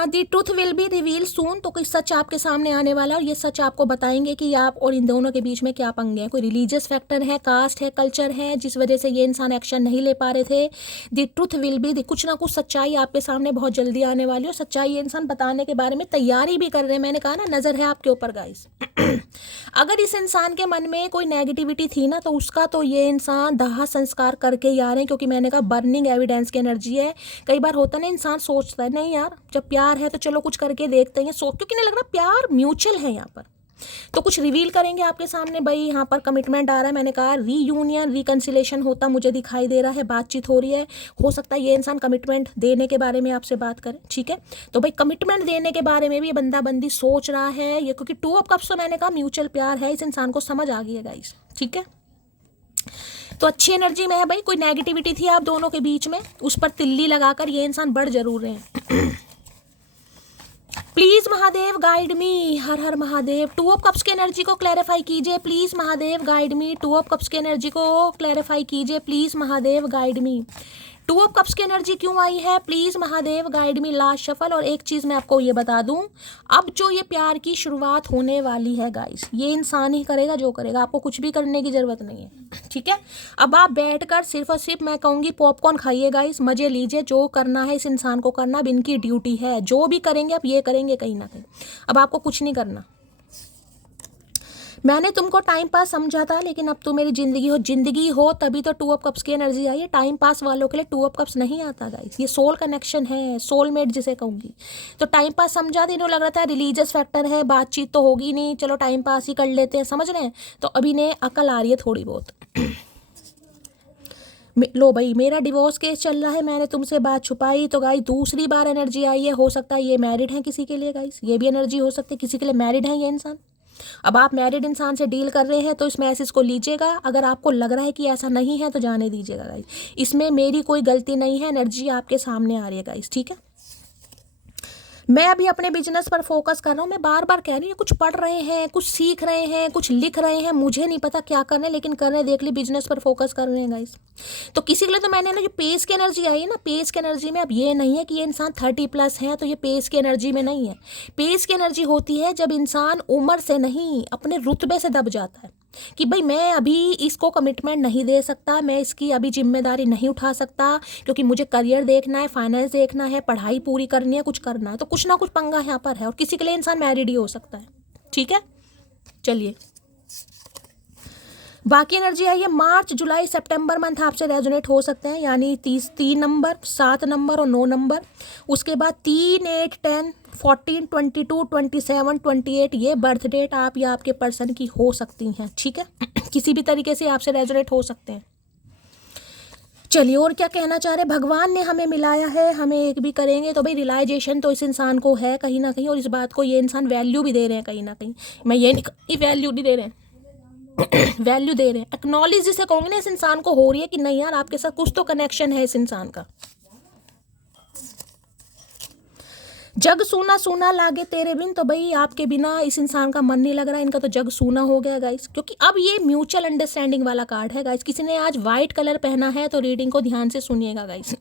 the truth will be reveal soon, तो कोई सच आपके सामने आने वाला है और ये सच आपको बताएंगे कि आप और इन दोनों के बीच में क्या पंगे हैं। कोई रिलीजियस फैक्टर है, कास्ट है, कल्चर है, जिस वजह से ये इंसान एक्शन नहीं ले पा रहे थे। दी ट्रूथ विल बी, कुछ ना कुछ सच्चाई आपके सामने बहुत जल्दी आने वाली है और सच्चाई ये इंसान बताने के बारे में तैयारी भी कर रहे हैं। मैंने कहा ना, नज़र है आपके ऊपर गाइस। अगर इस इंसान के मन में कोई नेगेटिविटी थी ना, तो उसका तो ये इंसान दाह संस्कार करके ही आ रहे हैं, क्योंकि मैंने कहा बर्निंग एविडेंस की एनर्जी है। कई बार होता ना, इंसान सोचता है नहीं यार, जब प्यार है तो चलो कुछ करके देखते हैं, क्योंकि नहीं लग रहा प्यार म्यूचुअल है यहाँ पर, तो कुछ रिवील करेंगे आपके सामने भाई। यहाँ पर कमिटमेंट आ रहा है, मैंने कहा रीयूनियन, रिकंसिलेशन होता मुझे दिखाई दे रहा है, बातचीत हो रही है। हो सकता है ये इंसान कमिटमेंट देने के बारे में आपसे बात करे, ठीक है। तो भाई कमिटमेंट देने के बारे में भी ये बंदा बंदी सोच रहा है ये, क्योंकि 2 ऑफ कप्स तो मैंने कहा म्यूचुअल प्यार है, इस इंसान को समझ आ गई है गाइस, ठीक है। तो अच्छी एनर्जी में है भाई। कोई नेगेटिविटी थी आप दोनों के बीच में, उस पर तिल्ली लगाकर ये इंसान बढ़ जरूर रहे हैं। प्लीज महादेव गाइड मी, हर हर महादेव। 2 ऑफ कप्स की एनर्जी को क्लैरिफाई कीजिए please Mahadev, guide me. 2 of cups की एनर्जी को क्लैरिफाई कीजिए please Mahadev, guide me. 2 of cups की एनर्जी क्यों आई है, please Mahadev, guide me. Last shuffle. और एक चीज मैं आपको ये बता दूं, अब जो ये प्यार की शुरुआत होने वाली है गाइस, ये इंसान ही करेगा जो करेगा, आपको कुछ भी करने की जरूरत नहीं है, ठीक है। अब आप बैठकर सिर्फ और सिर्फ मैं कहूंगी पॉपकॉर्न खाइए गाइस, मजे लीजिए। जो करना है इस इंसान को करना, अब इनकी ड्यूटी है, जो भी करेंगे अब ये करेंगे कहीं ना कहीं। अब आपको कुछ नहीं करना। मैंने तुमको टाइम पास समझा था, लेकिन अब तो मेरी जिंदगी हो तभी तो 2 ऑफ कप्स की एनर्जी आई है। टाइम पास वालों के लिए 2 ऑफ कप्स नहीं आता गाइस, ये सोल कनेक्शन है, सोलमेट जिसे कहूँगी। तो टाइम पास समझा, इन्हों लग रहा था रिलीजियस फैक्टर है, बातचीत तो होगी नहीं, चलो टाइम पास ही कर लेते हैं, समझ रहे हैं। तो अभी ने अकल आ रही है थोड़ी बहुत। लो भाई, मेरा डिवोर्स केस चल रहा है, मैंने तुमसे बात छुपाई, तो गाइस दूसरी बार एनर्जी आई है। हो सकता है ये मैरिड है किसी के लिए गाइस, ये भी एनर्जी हो सकती है किसी के लिए मैरिड है ये इंसान। अब आप मैरिड इंसान से डील कर रहे हैं तो इस मैसेज को लीजिएगा। अगर आपको लग रहा है कि ऐसा नहीं है तो जाने दीजिएगा गाइस, इसमें मेरी कोई गलती नहीं है। एनर्जी आपके सामने आ रही है गाइस, ठीक है। मैं अभी अपने बिजनेस पर फोकस कर रहा हूँ। मैं बार बार कह रही हूँ, कुछ पढ़ रहे हैं, कुछ सीख रहे हैं, कुछ लिख रहे हैं, मुझे नहीं पता क्या कर रहे हैं, लेकिन कर रहे हैं, देख ली बिजनेस पर फोकस कर रहे हैं गाइस। तो किसी के लिए तो मैंने ना, जो पेस की एनर्जी आई है ना, पेस की एनर्जी में अब ये नहीं है कि ये इंसान 30+ है, तो ये पेस की एनर्जी में नहीं है। पेस की एनर्जी होती है जब इंसान उम्र से नहीं, अपने रुतबे से दब जाता है कि भाई मैं अभी इसको कमिटमेंट नहीं दे सकता, मैं इसकी अभी जिम्मेदारी नहीं उठा सकता, क्योंकि मुझे करियर देखना है, फाइनेंस देखना है, पढ़ाई पूरी करनी है, कुछ करना है। तो कुछ ना कुछ पंगा यहाँ पर है, और किसी के लिए इंसान मैरिड ही हो सकता है, ठीक है। चलिए, बाकी एनर्जी आई है मार्च, जुलाई, सितंबर मंथ आपसे रेजोनेट हो सकते हैं, यानी 3 नंबर, 7 नंबर और 9 नंबर। उसके बाद 3, 8, 10, 14, 22, 27, 28 ये बर्थ डेट आप या आपके पर्सन की हो सकती हैं, ठीक है। किसी भी तरीके से आपसे रेजोनेट हो सकते हैं। चलिए, और क्या कहना चाह रहे, भगवान ने हमें मिलाया है, हमें एक भी करेंगे। तो भाई रियलाइजेशन तो इस इंसान को है कहीं ना कहीं, और इस बात को ये इंसान वैल्यू भी दे रहे हैं कहीं ना कहीं। मैं ये नहीं, वैल्यू नहीं दे रहे हैं, वैल्यू दे रहे हैं, एक्नॉलेज जिसे कहूँगे ना, इस इंसान को हो रही है कि नहीं यार आपके साथ कुछ तो कनेक्शन है इस इंसान का। जग सूना सूना लागे तेरे बिन, तो भाई आपके बिना इस इंसान का मन नहीं लग रहा है, इनका तो जग सूना हो गया गाइस, क्योंकि अब ये म्यूचुअल अंडरस्टैंडिंग वाला कार्ड है गाइस। किसी ने आज वाइट कलर पहना है तो रीडिंग को ध्यान से सुनिएगा गाइस।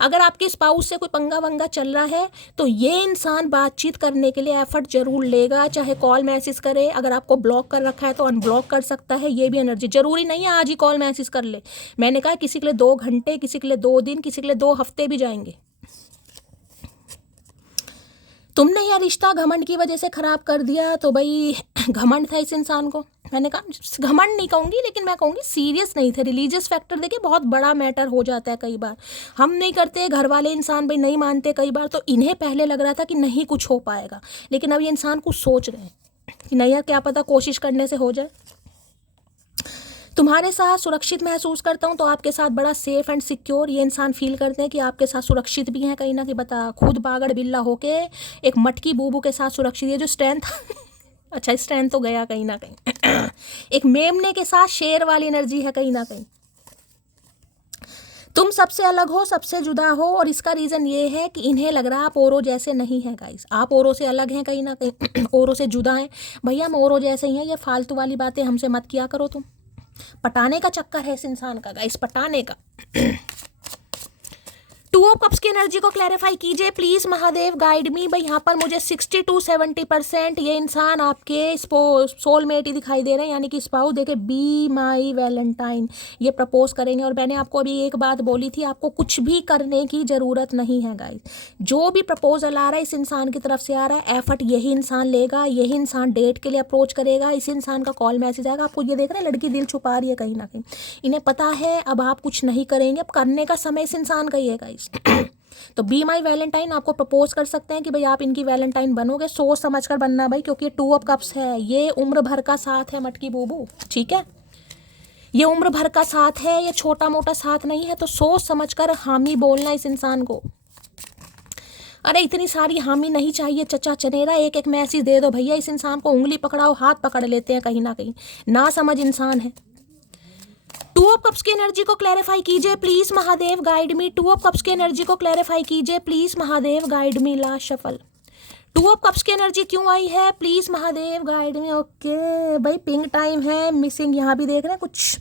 अगर आपके स्पाउस से कोई पंगा वंगा चल रहा है तो ये इंसान बातचीत करने के लिए एफर्ट जरूर लेगा, चाहे कॉल मैसेज करे। अगर आपको ब्लॉक कर रखा है तो अनब्लॉक कर सकता है, ये भी एनर्जी जरूरी नहीं है आज ही कॉल मैसेज कर ले। मैंने कहा किसी के लिए 2 घंटे, किसी के लिए 2 दिन, किसी के लिए 2 हफ्ते भी जाएंगे। तुमने यह रिश्ता घमंड की वजह से खराब कर दिया, तो भाई घमंड था इस इंसान को। मैंने कहा घमंड नहीं कहूँगी, लेकिन मैं कहूँगी सीरियस नहीं थे। रिलीजियस फैक्टर देखिए बहुत बड़ा मैटर हो जाता है कई बार। हम नहीं करते, घर वाले इंसान भाई नहीं मानते कई बार, तो इन्हें पहले लग रहा था कि नहीं कुछ हो पाएगा, लेकिन अब ये इंसान कुछ सोच रहे हैं कि नहीं यार क्या पता कोशिश करने से हो जाए। तुम्हारे साथ सुरक्षित महसूस करता हूँ, तो आपके साथ बड़ा सेफ एंड सिक्योर ये इंसान फील करते हैं कि आपके साथ सुरक्षित भी हैं कहीं ना कहीं। बता, खुद बागड़ बिल्ला होके एक मटकी बूबू के साथ सुरक्षित, ये जो स्ट्रेंथ अच्छा स्ट्रेंथ तो गया कहीं ना कहीं एक मेमने के साथ शेर वाली एनर्जी है कहीं ना कहीं। तुम सबसे अलग हो, सबसे जुदा हो, और इसका रीज़न ये है कि इन्हें लग रहा है आप औरों जैसे नहीं हैं गाइस, आप औरों से अलग हैं कहीं ना कहीं औरों से जुदा हैं। भैया हम औरों जैसे ही हैं, ये फालतू वाली बातें हमसे मत किया करो तुम। पटाने का चक्कर है इस इंसान का गाइस, पटाने का। टू ऑफ कप्स की एनर्जी को क्लैरिफाई कीजिए प्लीज महादेव, गाइड मी। भाई यहाँ पर मुझे 60 to 70% ये इंसान आपके सोलमेट ही दिखाई दे रहे हैं, यानी कि स्पाउस। देखे, बी माई वैलेंटाइन, ये प्रपोज करेंगे। और मैंने आपको अभी एक बात बोली थी, आपको कुछ भी करने की ज़रूरत नहीं है गाइस। जो भी प्रपोजल आ रहा है इस इंसान की तरफ से आ रहा है, एफर्ट यही इंसान लेगा, यही इंसान डेट के लिए अप्रोच करेगा, इस इंसान का कॉल मैसेज आएगा। आपको ये देख रहे हैं लड़की दिल छुपा रही है कहीं ना कहीं, इन्हें पता है अब आप कुछ नहीं करेंगे, अब करने का समय इस इंसान का ही है गाइस। तो बी माई वैलेंटाइन आपको प्रपोज कर सकते हैं कि भाई आप इनकी वैलेंटाइन बनोगे, सोच समझ कर बनना भाई, क्योंकि ये टू ऑफ कप्स है, ये उम्र भर का साथ है मटकी बूबू, ठीक है। ये उम्र भर का साथ है, ये छोटा मोटा साथ नहीं है, तो सोच समझ कर हामी बोलना इस इंसान को। अरे इतनी सारी हामी नहीं चाहिए चचा चनेरा, एक एक मैसेज दे दो भैया इस इंसान को, उंगली पकड़ाओ, हाथ पकड़ लेते हैं कहीं ना कहीं, ना समझ इंसान है। टू ऑफ कप्स की एनर्जी को क्लैरिफाई कीजिए please Mahadev, guide me. Two of cups की एनर्जी को क्लैरिफाई कीजिए please Mahadev, guide me. Last shuffle, to of cups की एनर्जी क्यों आई है please Mahadev, guide me. Okay भाई, पिंक टाइम है, मिसिंग, यहाँ भी देख रहे हैं कुछ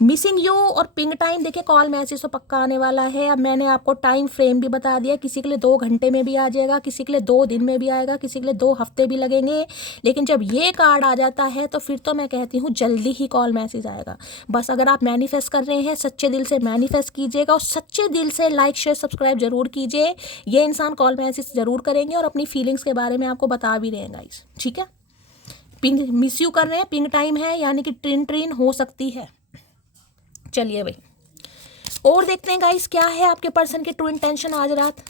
मिसिंग यू और पिंक टाइम। देखिए कॉल मैसेज तो पक्का आने वाला है। अब मैंने आपको टाइम फ्रेम भी बता दिया, किसी के लिए 2 घंटे में भी आ जाएगा, किसी के लिए 2 दिन में भी आएगा, किसी के लिए 2 हफ्ते भी लगेंगे, लेकिन जब ये कार्ड आ जाता है तो फिर तो मैं कहती हूँ जल्दी ही कॉल मैसेज आएगा। बस अगर आप मैनिफेस्ट कर रहे हैं, सच्चे दिल से मैनिफेस्ट कीजिएगा और सच्चे दिल से लाइक शेयर सब्सक्राइब जरूर कीजिए। ये इंसान कॉल मैसेज जरूर करेंगे और अपनी फीलिंग्स के बारे में आपको बता भी रहे हैं गाइस, ठीक है। पिंक मिस यू कर रहे हैं, पिंक टाइम है, यानी कि ट्रिन हो सकती है। चलिए भाई और देखते हैं गाइस क्या है आपके पर्सन की ट्रू इंटेंशन आज रात।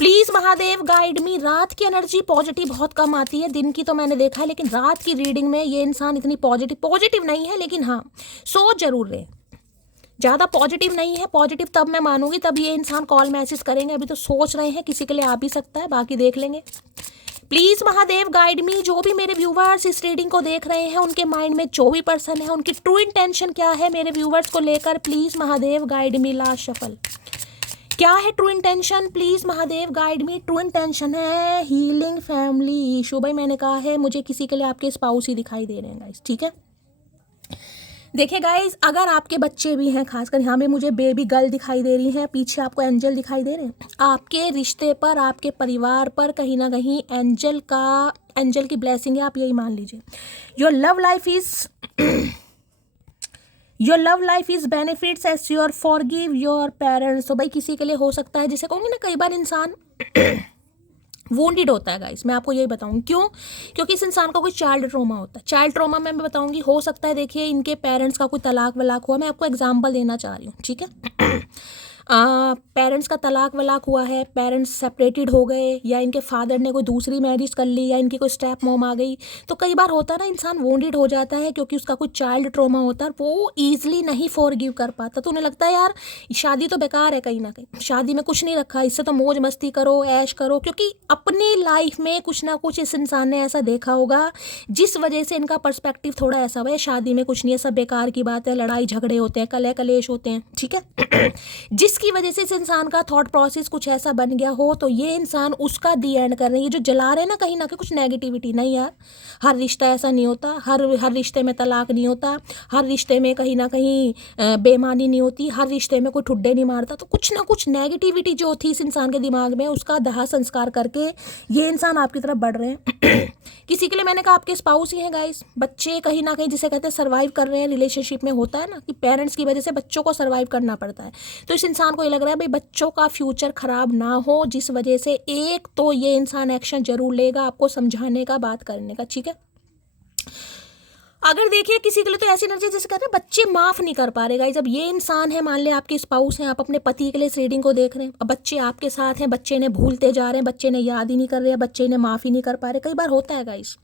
प्लीज महादेव गाइड मी। रात की एनर्जी पॉजिटिव बहुत कम आती है, दिन की तो मैंने देखा है, लेकिन रात की रीडिंग में ये इंसान इतनी पॉजिटिव नहीं है, लेकिन हाँ सोच जरूर रहे, ज़्यादा पॉजिटिव नहीं है। पॉजिटिव तब मैं मानूंगी तब ये इंसान कॉल मैसेज करेंगे, अभी तो सोच रहे हैं, किसी के लिए आ भी सकता है, बाकी देख लेंगे। प्लीज महादेव गाइड मी। जो भी मेरे व्यूवर्स इस रीडिंग को देख रहे हैं, उनके माइंड में जो भी पर्सन है, उनकी ट्रू इंटेंशन क्या है मेरे व्यूवर्स को लेकर, please Mahadev guide me. Last shuffle, क्या है true intention please Mahadev guide me. True intention है हीलिंग फैमिली इशू। भाई मैंने कहा है मुझे किसी के लिए आपके स्पाउस ही दिखाई दे रहे हैं गाइस, ठीक है। देखिए गाइज, अगर आपके बच्चे भी हैं, खासकर यहाँ पे मुझे बेबी गर्ल दिखाई दे रही है, पीछे आपको एंजल दिखाई दे रहे हैं, आपके रिश्ते पर, आपके परिवार पर कहीं ना कहीं एंजल की ब्लेसिंग है, आप यही मान लीजिए। Your love life is benefits as your forgive your parents. तो भाई किसी के लिए हो सकता है, जिसे कहूँगी ना, कई बार इंसान वोंडेड होता है गाइस, मैं आपको यही बताऊंगी क्यों, क्योंकि इस इंसान का कोई चाइल्ड ट्रॉमा होता है। चाइल्ड ट्रॉमा में मैं बताऊंगी, हो सकता है देखिए इनके पेरेंट्स का कोई तलाक वलाक हुआ, मैं आपको एग्जांपल देना चाह रही हूँ, ठीक है। पेरेंट्स का तलाक वलाक हुआ है, पेरेंट्स सेपरेटेड हो गए, या इनके फादर ने कोई दूसरी मैरिज कर ली, या इनकी कोई स्टेप मॉम आ गई, तो कई बार होता है ना इंसान वोंडेड हो जाता है, क्योंकि उसका कोई चाइल्ड ट्रॉमा होता है, वो ईजिली नहीं फॉरगिव कर पाता। तो उन्हें लगता है यार शादी तो बेकार है, कहीं ना कहीं शादी में कुछ नहीं रखा, इससे तो मौज मस्ती करो, ऐश करो, क्योंकि अपनी लाइफ में कुछ ना कुछ इस इंसान ने ऐसा देखा होगा जिस वजह से इनका पर्सपेक्टिव थोड़ा ऐसा हुआ है, शादी में कुछ नहीं है, सब बेकार की बात है, लड़ाई झगड़े होते हैं, कलह कलेश होते हैं, ठीक है। जिसकी वजह से इस इंसान का थॉट प्रोसेस कुछ ऐसा बन गया हो, तो ये इंसान उसका दी एंड कर रहे हैं। ये जो जला रहे हैं ना कहीं ना कहीं कुछ नेगेटिविटी, नहीं यार, हर रिश्ता ऐसा नहीं होता, हर रिश्ते में तलाक नहीं होता, हर रिश्ते में कहीं ना कहीं बेईमानी नहीं होती, हर रिश्ते में कोई ठुड्डे नहीं मारता। तो कुछ ना कुछ नेगेटिविटी जो थी इस इंसान के दिमाग में, उसका दाह संस्कार करके ये इंसान आपकी तरफ बढ़ रहे हैं। किसी के लिए मैंने कहा आपके स्पाउस ही हैं गाइस, बच्चे कहीं ना कहीं जिसे कहते हैं सर्वाइव कर रहे हैं रिलेशनशिप में, होता है ना कि पेरेंट्स की वजह से बच्चों को सर्वाइव करना पड़ता है। तो इस इंसान को ये लग रहा है भाई बच्चों का फ्यूचर खराब ना हो, जिस वजह से एक तो ये इंसान एक्शन जरूर लेगा आपको समझाने का, बात करने का, ठीक है। अगर देखिए किसी के लिए तो ऐसी एनर्जी जैसे कहते हैं बच्चे माफ नहीं कर पा रहे गाइस। अब ये इंसान है, मान ले आपके स्पाउस हैं, आप अपने पति के लिए इस रीडिंग को देख रहे हैं, अब बच्चे आपके साथ हैं, बच्चे ने भूलते जा रहे हैं, बच्चे ने याद ही नहीं कर रहे हैं, बच्चे ने माफ़ ही नहीं कर पा रहे। कई बार होता है गाइस।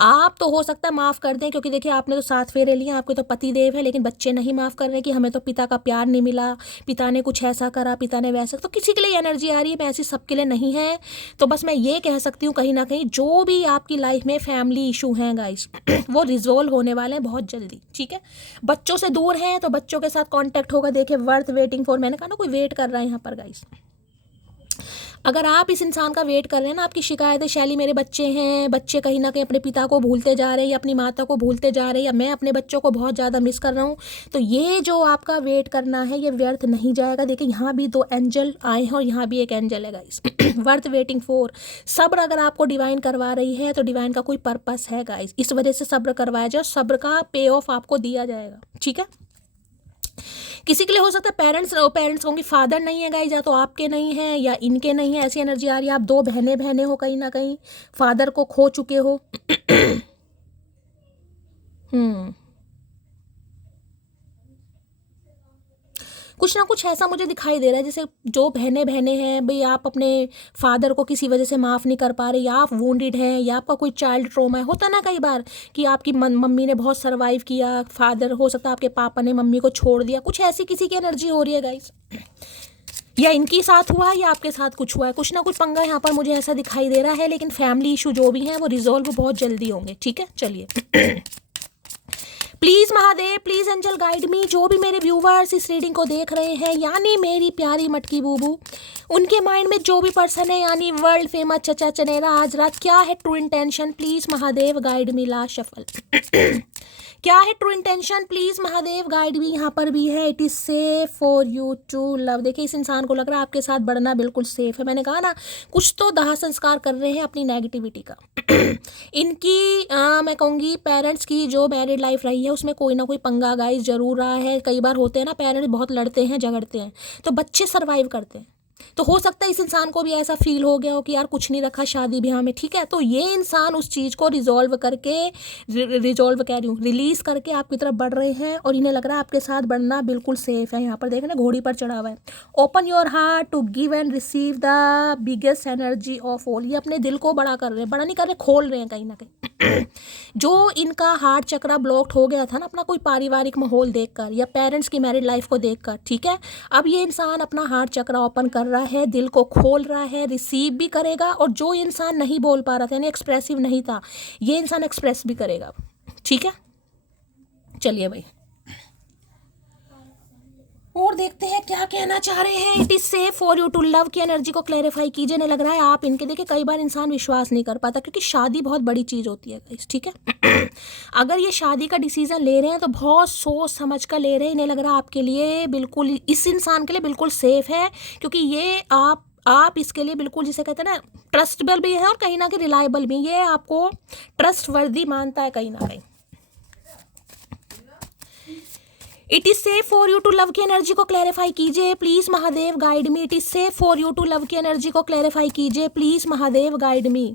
आप तो हो सकता है माफ़ कर दें, क्योंकि देखिए आपने तो 7 फेरे लिए, आपके तो पति देव है, लेकिन बच्चे नहीं माफ़ कर रहे कि हमें तो पिता का प्यार नहीं मिला, पिता ने कुछ ऐसा करा, पिता ने वैसा। तो किसी के लिए एनर्जी आ रही है, मैं ऐसी सबके लिए नहीं है। तो बस मैं ये कह सकती हूँ कहीं ना कहीं जो भी आपकी लाइफ में फैमिली इशू हैं गाइस वो रिजोल्व होने वाले हैं बहुत जल्दी, ठीक है। बच्चों से दूर हैं तो बच्चों के साथ कांटेक्ट होगा। देखिए वर्थ वेटिंग फॉर, मैंने कहा ना कोई वेट कर रहा है यहाँ पर गाइस। अगर आप इस इंसान का वेट कर रहे हैं ना, आपकी शिकायत है शैली मेरे बच्चे हैं, बच्चे कहीं ना कहीं अपने पिता को भूलते जा रहे हैं या अपनी माता को भूलते जा रहे हैं, या मैं अपने बच्चों को बहुत ज़्यादा मिस कर रहा हूँ, तो ये जो आपका वेट करना है ये व्यर्थ नहीं जाएगा। देखिए यहाँ भी 2 एंजल आए हैं और यहाँ भी एक एंजल है गाइस। Worth waiting for. सब्र अगर आपको डिवाइन करवा रही है तो डिवाइन का कोई पर्पस है गाइस, इस वजह से सब्र करवाया जाए, सब्र का पे ऑफ आपको दिया जाएगा, ठीक है। किसी के लिए हो सकता है पेरेंट्स होंगे, फादर नहीं है गाइस, या तो आपके नहीं है या इनके नहीं है, ऐसी एनर्जी आ रही है। आप 2 बहनें हो, कहीं ना कहीं फादर को खो चुके हो। कुछ ना कुछ ऐसा मुझे दिखाई दे रहा है, जैसे जो बहनें हैं भाई, आप अपने फादर को किसी वजह से माफ़ नहीं कर पा रहे, या आप वोंडेड हैं, या आपका कोई चाइल्ड ट्रॉमा है। होता ना कई बार कि आपकी मम्मी ने बहुत सर्वाइव किया, फादर हो सकता है आपके पापा ने मम्मी को छोड़ दिया, कुछ ऐसी किसी की एनर्जी हो रही है गाइस। या इनके साथ हुआ है या आपके साथ कुछ हुआ है, कुछ ना कुछ पंगा यहाँ पर मुझे ऐसा दिखाई दे रहा है। लेकिन फैमिली इशू जो भी हैं वो रिजॉल्व बहुत जल्दी होंगे, ठीक है। चलिए please Mahadev, please angel guide me. जो भी मेरे व्यूवर्स इस रीडिंग को देख रहे हैं, यानी मेरी प्यारी मटकी बूबू, उनके माइंड में जो भी पर्सन है, यानी वर्ल्ड फेमस चचा चनेरा आज रात, क्या है true intention, please Mahadev guide me. Last shuffle. क्या है true intention, please Mahadev guide me. यहाँ पर भी है it is safe for you to love. देखिए इस इंसान को लग रहा है आपके साथ बढ़ना बिल्कुल सेफ है। मैंने कहा ना कुछ तो दाह संस्कार कर रहे हैं अपनी नेगेटिविटी का। इनकी मैं कहूँगी पेरेंट्स की जो मैरिड लाइफ रही है उसमें कोई ना कोई पंगा गाइस जरूर रहा है। कई बार होते हैं ना पेरेंट्स बहुत लड़ते हैं झगड़ते हैं तो बच्चे सर्वाइव करते हैं। तो हो सकता है इस इंसान को भी ऐसा फील हो गया हो कि यार कुछ नहीं रखा शादी ब्याह में, ठीक है। तो ये इंसान उस चीज़ को रिजॉल्व करके रिजॉल्व कह रही हूँ रिलीज करके आपकी तरफ बढ़ रहे हैं और इन्हें लग रहा है आपके साथ बढ़ना बिल्कुल सेफ है। यहाँ पर देखना घोड़ी पर चढ़ा हुआ है। Open your heart to give and receive the biggest energy of all. ये अपने दिल को बड़ा कर रहे हैं, बड़ा नहीं कर रहे, खोल रहे हैं कहीं ना कहीं। जो इनका हार्ट चक्रा ब्लॉक्ड हो गया था ना अपना कोई पारिवारिक माहौल देखकर या पेरेंट्स की मैरिड लाइफ को देखकर, ठीक है, अब ये इंसान अपना हार्ट चक्रा ओपन कर रहा है, दिल को खोल रहा है, रिसीव भी करेगा। और जो इंसान नहीं बोल पा रहा था यानी एक्सप्रेसिव नहीं था, ये इंसान एक्सप्रेस भी करेगा, ठीक है। चलिए भाई और देखते हैं क्या कहना चाह रहे हैं। It is safe for you to love की एनर्जी को क्लैरिफाई कीजिए। नहीं लग रहा है आप इनके, देखिए कई बार इंसान विश्वास नहीं कर पाता क्योंकि शादी बहुत बड़ी चीज़ होती है गाइस, ठीक है। अगर ये शादी का डिसीजन ले रहे हैं तो बहुत सोच समझ कर ले रहे हैं। इन्हें लग रहा है आपके लिए बिल्कुल, इस इंसान के लिए बिल्कुल सेफ है क्योंकि ये आप इसके लिए बिल्कुल जिसे कहते हैं ना ट्रस्टेबल भी है और कहीं ना कहीं रिलायबल भी। ये आपको ट्रस्ट वर्दी मानता है कहीं ना कहीं। It is safe for you to love की एनर्जी को क्लैरिफाई कीजिए please Mahadev guide me. It is safe for you to love की एनर्जी को क्लैरिफाई कीजिए please Mahadev guide me.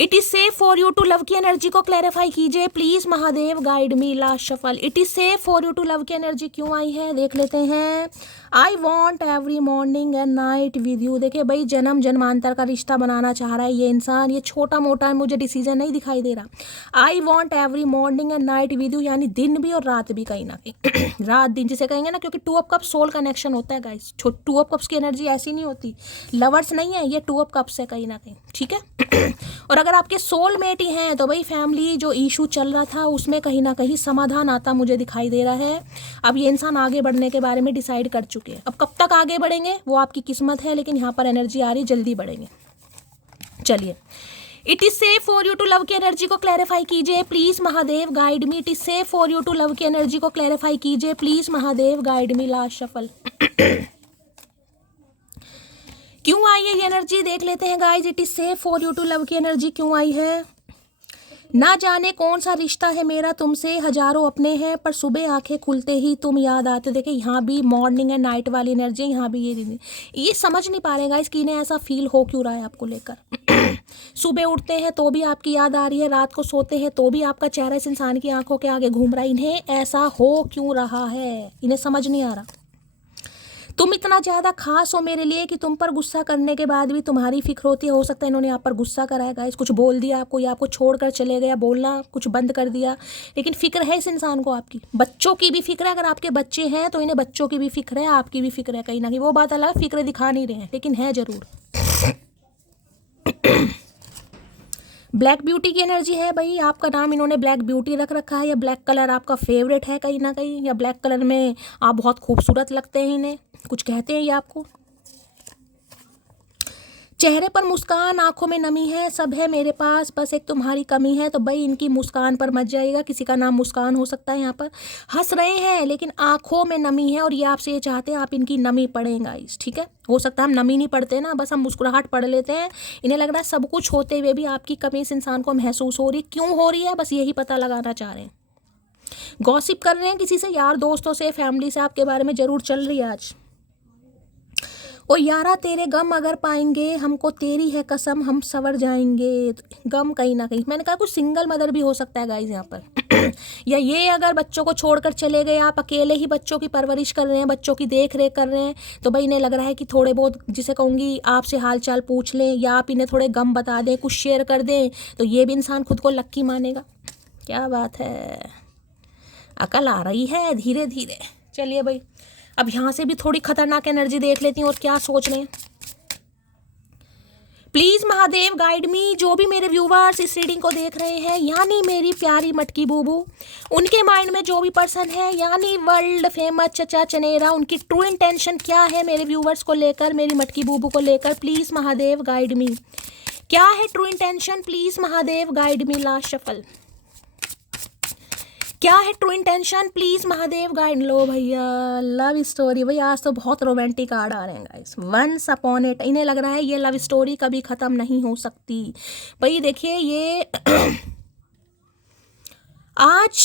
It is safe for you to love की एनर्जी को क्लैरिफाई कीजिए please Mahadev guide me. Last shuffle. It is safe for you to love की एनर्जी क्यों आई है देख लेते हैं। आई want every morning and night with you. देखिए भाई जन्म जन्मांतर का रिश्ता बनाना चाह रहा है ये इंसान। ये छोटा मोटा मुझे डिसीजन नहीं दिखाई दे रहा। आई want every morning and night with you यानी दिन भी और रात भी कहीं ना कहीं। रात दिन जिसे कहेंगे ना, क्योंकि 2 ऑफ कप्स सोल कनेक्शन होता है गाइस। 2 ऑफ कप्स की एनर्जी ऐसी नहीं होती, लवर्स नहीं है ये, 2 ऑफ कप्स है कहीं ना कहीं, ठीक है। और अगर आपके सोलमेट ही हैं तो भाई फैमिली जो इशू चल रहा था उसमें कहीं ना कहीं समाधान आता मुझे दिखाई दे रहा है। अब ये इंसान आगे बढ़ने के बारे में डिसाइड कर चुके हैं। अब कब तक आगे बढ़ेंगे वो आपकी किस्मत है, लेकिन यहाँ पर एनर्जी आ रही जल्दी बढ़ेंगे। चलिए it is safe for you to love की एनर्जी को क्लैरिफाई कीजिए please Mahadev guide me. It is safe for you to love की एनर्जी को क्लैरिफाई कीजिए please Mahadev guide me. Last shuffle. क्यों आई है ये एनर्जी देख लेते हैं guys. It is safe for you to love की एनर्जी क्यों आई है। ना जाने कौन सा रिश्ता है मेरा तुमसे, हजारों अपने हैं पर सुबह आंखें खुलते ही तुम याद आते। देखिए यहाँ भी मॉर्निंग एंड नाइट वाली एनर्जी, यहाँ भी ये समझ नहीं पा रहे गाइस कि इन्हें ऐसा फील हो क्यों रहा है आपको लेकर। सुबह उठते हैं तो भी आपकी याद आ रही है, रात को सोते हैं तो भी आपका चेहरा इस इंसान की आंखों के आगे घूम रहा है। इन्हें ऐसा हो क्यों रहा है, इन्हें समझ नहीं आ रहा। तुम इतना ज़्यादा खास हो मेरे लिए कि तुम पर गुस्सा करने के बाद भी तुम्हारी फिक्र होती है। हो सकता है इन्होंने आप पर गुस्सा कराया, गाइस कुछ बोल दिया आपको, या आपको छोड़कर चले गया, बोलना कुछ बंद कर दिया, लेकिन फिक्र है इस इंसान को आपकी। बच्चों की भी फिक्र है, अगर आपके बच्चे हैं तो इन्हें बच्चों की भी फिक्र है, आपकी भी फिक्र है। कहीं ना कहीं वो बात अलग, फिक्र दिखा नहीं रहे हैं लेकिन है ज़रूर। ब्लैक ब्यूटी की एनर्जी है भाई। आपका नाम इन्होंने ब्लैक ब्यूटी रख रखा है, या ब्लैक कलर आपका फेवरेट है कहीं ना कहीं, या ब्लैक कलर में आप बहुत खूबसूरत लगते हैं, इन्हें कुछ कहते हैं ये आपको। चेहरे पर मुस्कान, आंखों में नमी है, सब है मेरे पास, बस एक तुम्हारी कमी है। तो भाई इनकी मुस्कान पर मत जाइएगा, किसी का नाम मुस्कान हो सकता है। यहाँ पर हंस रहे हैं लेकिन आंखों में नमी है, और ये आपसे ये चाहते हैं आप इनकी नमी पढ़ें गाइस, ठीक है। हो सकता है हम नमी नहीं पढ़ते ना, बस हम मुस्कुराहट पढ़ लेते हैं। इन्हें लग रहा है सब कुछ होते हुए भी आपकी कमी इस इंसान को महसूस हो रही, क्यों हो रही है, बस यही पता लगाना चाह रहे हैं। गॉसिप कर रहे हैं किसी से, यार दोस्तों से, फैमिली से आपके बारे में जरूर चल रही है आज। ओ यारा तेरे गम अगर पाएंगे, हमको तेरी है कसम हम सवर जाएंगे। गम कहीं ना कहीं, मैंने कहा कुछ सिंगल मदर भी हो सकता है गाइज यहाँ पर या ये अगर बच्चों को छोड़कर चले गए, आप अकेले ही बच्चों की परवरिश कर रहे हैं, बच्चों की देख रेख कर रहे हैं, तो भाई इन्हें लग रहा है कि थोड़े बहुत, जिसे कहूँगी आपसे हाल चाल पूछ लें, या आप इन्हें थोड़े गम बता दें, कुछ शेयर कर दें, तो ये भी इंसान खुद को लक्की मानेगा। क्या बात है, अकल आ रही है धीरे धीरे। चलिए भाई, अब यहाँ से भी थोड़ी खतरनाक एनर्जी देख लेती हूँ और क्या सोच रहे हैं। प्लीज महादेव गाइड मी, जो भी मेरे व्यूवर्स इस रीडिंग को देख रहे हैं, यानी मेरी प्यारी मटकी बूबू, उनके माइंड में जो भी पर्सन है, यानी वर्ल्ड फेमस चचा चनेरा, उनकी ट्रू इंटेंशन क्या है मेरे व्यूवर्स को लेकर, मेरी मटकी बूबू को लेकर। प्लीज महादेव गाइड मी, क्या है true intention, please Mahadev guide me. Last shuffle, क्या है true intention, please Mahadev guide. लो भैया, लव स्टोरी। भाई आज तो बहुत रोमांटिक कार्ड आ रहे हैं गाइस। वंस अपॉन इट, इन्हें लग रहा है ये लव स्टोरी कभी खत्म नहीं हो सकती। भाई देखिए, ये आज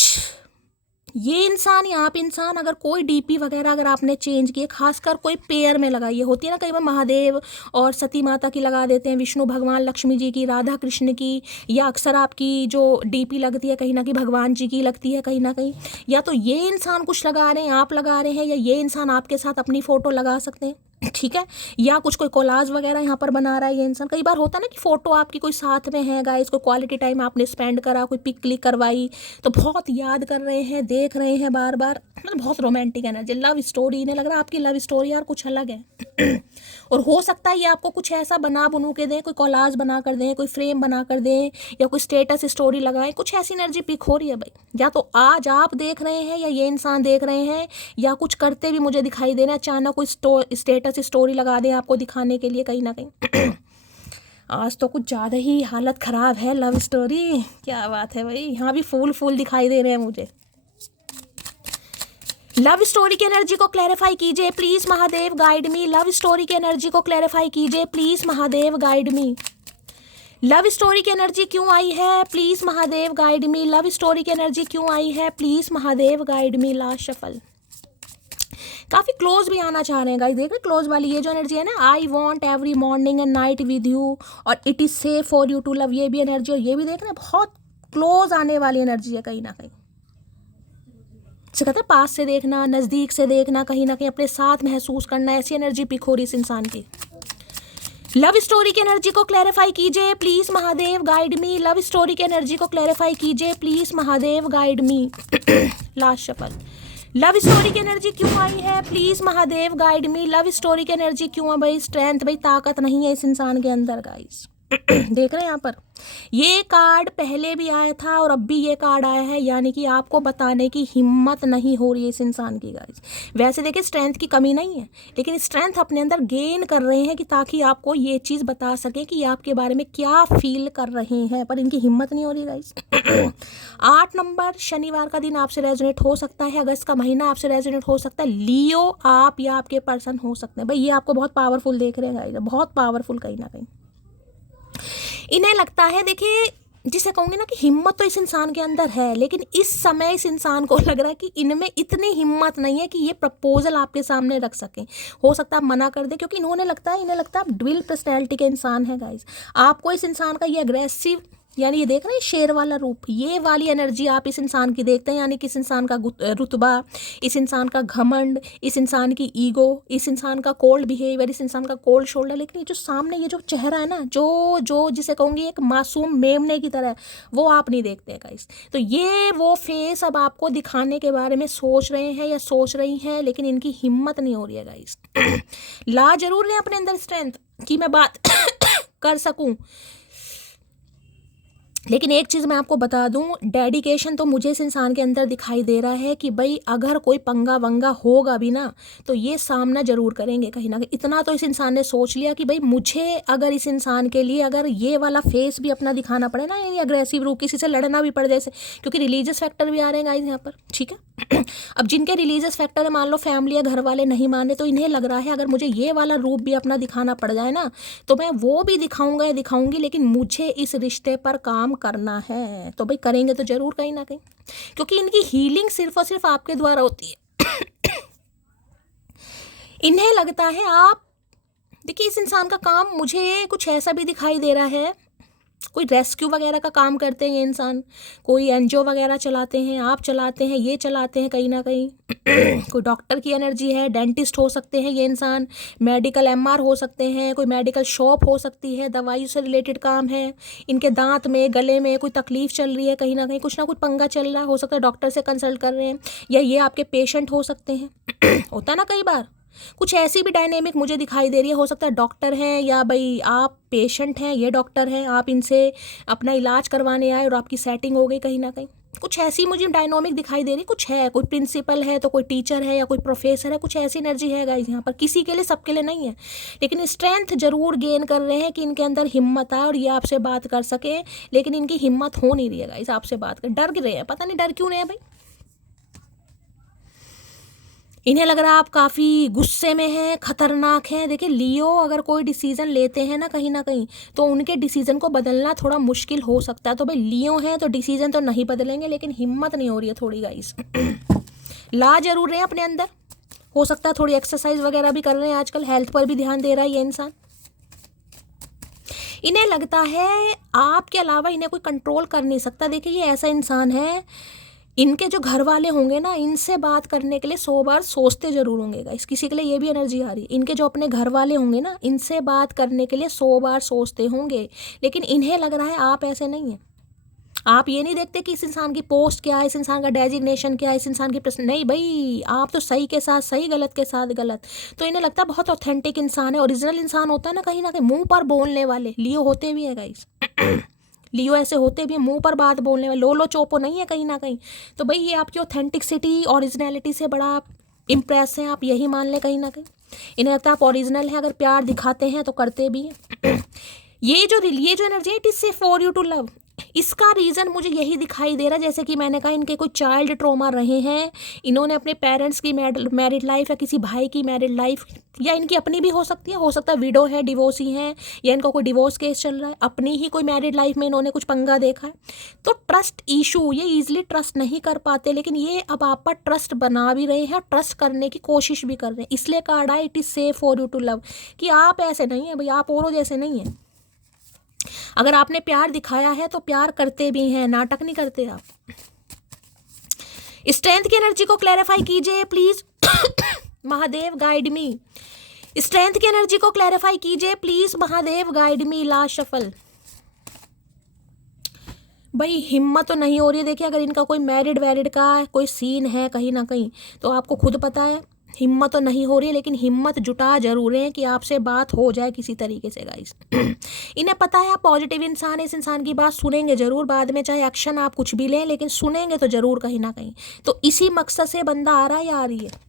ये इंसान या आप इंसान, अगर कोई डीपी वगैरह अगर आपने चेंज किए, खासकर कोई पेयर में लगाई, होती है ना कई बार महादेव और सती माता की लगा देते हैं, विष्णु भगवान लक्ष्मी जी की, राधा कृष्ण की, या अक्सर आपकी जो डीपी लगती है कहीं ना कहीं भगवान जी की लगती है कहीं ना कहीं। या तो ये इंसान कुछ लगा रहे हैं, आप लगा रहे हैं, या ये इंसान आपके साथ अपनी फ़ोटो लगा सकते हैं, ठीक है, या कुछ कोई कोलाज वगैरह यहाँ पर बना रहा है ये इंसान। कई बार होता है ना कि फ़ोटो आपकी कोई साथ में है गाइस, कोई क्वालिटी टाइम आपने स्पेंड करा, कोई पिक क्लिक करवाई, तो बहुत याद कर रहे हैं, देख रहे हैं बार बार, मतलब बहुत रोमांटिक एनर्जी। लव स्टोरी, इन्हें लग रहा है आपकी लव स्टोरी यार कुछ अलग है और हो सकता है ये आपको कुछ ऐसा बना बनू के दें, कोई कोलाज बना कर दें, कोई फ्रेम बना कर दें, या कोई स्टेटस स्टोरी लगाएं, कुछ ऐसी एनर्जी पिक हो रही है भाई। या तो आज आप देख रहे हैं, या ये इंसान देख रहे हैं, या कुछ करते भी मुझे दिखाई दे रहा है, अचानक कोई स्टेटस स्टोरी लगा दें आपको दिखाने के लिए कहीं ना कहीं आज तो कुछ ज़्यादा ही हालत ख़राब है लव स्टोरी। क्या बात है भाई, यहाँ भी फूल फूल दिखाई दे रहे हैं मुझे। लव स्टोरी की एनर्जी को क्लैरिफाई कीजिए please Mahadev guide me. Love story की एनर्जी को क्लैरिफाई कीजिए please Mahadev guide me. Love story की एनर्जी क्यों आई है, please Mahadev guide me. Love story की एनर्जी क्यों आई है, please Mahadev guide me. Last shuffle, काफी क्लोज भी आना चाह रहे हैं गाइस। देख रहे क्लोज वाली ये जो एनर्जी है ना, I want every morning and night with you, और it is safe for you to love, ये भी एनर्जी, और ये भी देख रहे हैं बहुत क्लोज आने वाली एनर्जी है कहीं ना कहीं। से कहते हैं पास से देखना, नज़दीक से देखना, कहीं ना कहीं अपने साथ महसूस करना, ऐसी एनर्जी पिक हो रही इस इंसान की। लव स्टोरी की एनर्जी को क्लैरिफाई कीजिए please Mahadev guide me. Love story की एनर्जी को क्लैरिफाई कीजिए please Mahadev guide me. Last shuffle, love story की एनर्जी क्यों आई है, please Mahadev guide me. Love story की एनर्जी क्यों है भाई, स्ट्रेंथ भाई, ताकत नहीं है इस इंसान के अंदर गाइस। देख रहे हैं यहाँ पर ये कार्ड पहले भी आया था और अब भी ये कार्ड आया है, यानी कि आपको बताने की हिम्मत नहीं हो रही है इस इंसान की गाइस। वैसे देखिए स्ट्रेंथ की कमी नहीं है, लेकिन स्ट्रेंथ अपने अंदर गेन कर रहे हैं कि ताकि आपको ये चीज़ बता सके कि आपके बारे में क्या फील कर रहे हैं, पर इनकी हिम्मत नहीं हो रही गाइस। 8 नंबर शनिवार का दिन आपसे रेजोनेट हो सकता है, अगस्त का महीना आपसे रेजोनेट हो सकता है। लियो आप या आपके पर्सन हो सकते हैं भाई, ये आपको बहुत पावरफुल देख रहे हैं गाइस, बहुत पावरफुल कहीं ना कहीं। इन्हें लगता है देखिए जिसे कहूँगी ना कि हिम्मत तो इस इंसान के अंदर है, लेकिन इस समय इस इंसान को लग रहा है कि इनमें इतनी हिम्मत नहीं है कि ये प्रपोजल आपके सामने रख सकें। हो सकता है आप मना कर दें, क्योंकि इन्हें लगता है आप ड्विल पर्सनैलिटी के इंसान है गाइस। आपको इस इंसान का ये अग्रेसिव, यानी ये देख रहे हैं शेर वाला रूप, ये वाली एनर्जी आप इस इंसान की देखते हैं, यानी कि इस इंसान का रुतबा, इस इंसान का घमंड, इस इंसान की ईगो, इस इंसान का कोल्ड बिहेवियर, इस इंसान का कोल्ड शोल्डर। लेकिन ये जो सामने ये जो चेहरा है ना, जो जो जिसे कहूँगी एक मासूम मेमने की तरह, वो आप नहीं देखते गाइस। तो ये वो फेस अब आपको दिखाने के बारे में सोच रहे हैं या सोच रही हैं, लेकिन इनकी हिम्मत नहीं हो रही है गाइस। ला जरूर रहे अपने अंदर स्ट्रेंथ कि मैं बात कर सकूं, लेकिन एक चीज़ मैं आपको बता दूं, डेडिकेशन तो मुझे इस इंसान के अंदर दिखाई दे रहा है कि भाई अगर कोई पंगा वंगा होगा भी ना, तो ये सामना जरूर करेंगे कहीं ना कहीं। इतना तो इस इंसान ने सोच लिया कि भाई मुझे अगर इस इंसान के लिए अगर ये वाला फेस भी अपना दिखाना पड़े ना, यानी अग्रेसिव रूप, किसी से लड़ना भी पड़े जैसे, क्योंकि रिलीजियस फैक्टर भी आ रहे हैं गाइस यहाँ पर, ठीक है। अब जिनके रिलीजियस फैक्टर है, मान लो फैमिली या घर वाले नहीं माने, तो इन्हें लग रहा है अगर मुझे ये वाला रूप भी अपना दिखाना पड़ जाए ना, तो मैं वो भी दिखाऊंगा या दिखाऊंगी, लेकिन मुझे इस रिश्ते पर काम करना है। तो भाई करेंगे तो जरूर कहीं ना कहीं, क्योंकि इनकी हीलिंग सिर्फ और सिर्फ आपके द्वारा होती है। इन्हें लगता है आप, देखिए इस इंसान का काम मुझे कुछ ऐसा भी दिखाई दे रहा है, कोई रेस्क्यू वगैरह का काम करते हैं ये इंसान, कोई एनजीओ वगैरह चलाते हैं, आप चलाते हैं, ये चलाते हैं कहीं ना कहीं। कोई डॉक्टर की एनर्जी है, डेंटिस्ट हो सकते हैं ये इंसान, मेडिकल एमआर हो सकते हैं, कोई मेडिकल शॉप हो सकती है, दवाई से रिलेटेड काम है, इनके दांत में गले में कोई तकलीफ चल रही है, कहीं ना कहीं कुछ ना कुछ पंगा चल रहा है, हो सकता है डॉक्टर से कंसल्ट कर रहे हैं, या ये आपके पेशेंट हो सकते हैं। होता है ना कई बार, कुछ ऐसी भी डायनेमिक मुझे दिखाई दे रही है। हो सकता है डॉक्टर हैं, या भाई आप पेशेंट हैं, ये डॉक्टर हैं, आप इनसे अपना इलाज करवाने आए और आपकी सेटिंग हो गई कहीं ना कहीं। कुछ ऐसी मुझे डायनामिक दिखाई दे रही, कुछ है, कोई प्रिंसिपल है तो कोई टीचर है या कोई प्रोफेसर है, कुछ ऐसी एनर्जी है गाइस यहाँ पर। किसी के लिए, सबके लिए नहीं है, लेकिन स्ट्रेंथ जरूर गेन कर रहे हैं कि इनके अंदर हिम्मत आए और ये आपसे बात कर सके, लेकिन इनकी हिम्मत हो नहीं रही है गाइस आपसे बात कर, डर रहे हैं, पता नहीं डर क्यों रहे हैं भाई। इन्हें लग रहा है आप काफ़ी गुस्से में हैं, खतरनाक हैं। देखिए लियो अगर कोई डिसीजन लेते हैं ना कहीं, तो उनके डिसीजन को बदलना थोड़ा मुश्किल हो सकता है। तो भाई लियो हैं तो डिसीजन तो नहीं बदलेंगे, लेकिन हिम्मत नहीं हो रही है थोड़ी गाइस। ला जरूर रहे हैं अपने अंदर, हो सकता है थोड़ी एक्सरसाइज वगैरह भी कर रहे हैं आजकल, हेल्थ पर भी ध्यान दे रहा है ये इंसान। इन्हें लगता है आपके अलावा इन्हें कोई कंट्रोल कर नहीं सकता। देखिए ये ऐसा इंसान है, इनके जो घर वाले होंगे ना, इनसे बात करने के लिए 100 बार सोचते जरूर होंगे गाइस। किसी के लिए ये भी एनर्जी आ रही है, इनके जो अपने घर वाले होंगे ना, इनसे बात करने के लिए 100 बार सोचते होंगे, लेकिन इन्हें लग रहा है आप ऐसे नहीं हैं। आप ये नहीं देखते कि इस इंसान की पोस्ट क्या है, इस इंसान का डेजिग्नेशन क्या है, इस इंसान की प्रश्न नहीं भाई, आप तो सही के साथ सही, गलत के साथ गलत। तो इन्हें लगता है बहुत ऑथेंटिक इंसान है, ओरिजिनल इंसान होता है ना कहीं मुंह पर बोलने वाले, लियो होते भी है गाइस। लियो ऐसे होते भी हैं, मुंह पर बात बोलने वाले, लोलो चोपो नहीं है कहीं ना कहीं। तो भाई ये आपकी ऑथेंटिसिटी, ओरिजिनलिटी से बड़ा इम्प्रेस हैं आप, यही मान लें कहीं ना कहीं। इन्हें लगता है आप ओरिजिनल हैं, अगर प्यार दिखाते हैं तो करते भी हैं। ये जो एनर्जी है, it is safe for you to love. इसका रीज़न मुझे यही दिखाई दे रहा है, जैसे कि मैंने कहा इनके कोई चाइल्ड ट्रॉमा रहे हैं, इन्होंने अपने पेरेंट्स की मैरिड लाइफ या किसी भाई की मैरिड लाइफ, या इनकी अपनी भी हो सकती है, हो सकता है विडो है, डिवोर्सी हैं, या इनका कोई डिवोर्स केस चल रहा है, अपनी ही कोई मैरिड लाइफ में इन्होंने कुछ पंगा देखा है। तो ट्रस्ट इशू, ये ईजिली ट्रस्ट नहीं कर पाते, लेकिन ये अब आप पर ट्रस्ट बना भी रहे हैं, ट्रस्ट करने की कोशिश भी कर रहे हैं। इसलिए कार्ड है it is safe for you to love, कि आप ऐसे नहीं हैं भाई, आप औरों जैसे नहीं हैं। अगर आपने प्यार दिखाया है तो प्यार करते भी हैं, नाटक नहीं करते आप। स्ट्रेंथ की एनर्जी को क्लैरिफाई कीजिए please. Mahadev guide me. Strength की एनर्जी को क्लैरिफाई कीजिए please, Mahadev guide me. Last shuffle. भाई हिम्मत तो नहीं हो रही है। देखिए अगर इनका कोई मैरिड वैरिड का कोई सीन है कहीं ना कहीं, तो आपको खुद पता है हिम्मत तो नहीं हो रही है, लेकिन हिम्मत जुटा जरूर है कि आपसे बात हो जाए किसी तरीके से गाइस। इन्हें पता है आप पॉजिटिव इंसान है, इस इंसान की बात सुनेंगे जरूर बाद में, चाहे एक्शन आप कुछ भी लें, लेकिन सुनेंगे तो जरूर कहीं ना कहीं। तो इसी मकसद से बंदा आ रहा है या आ रही है।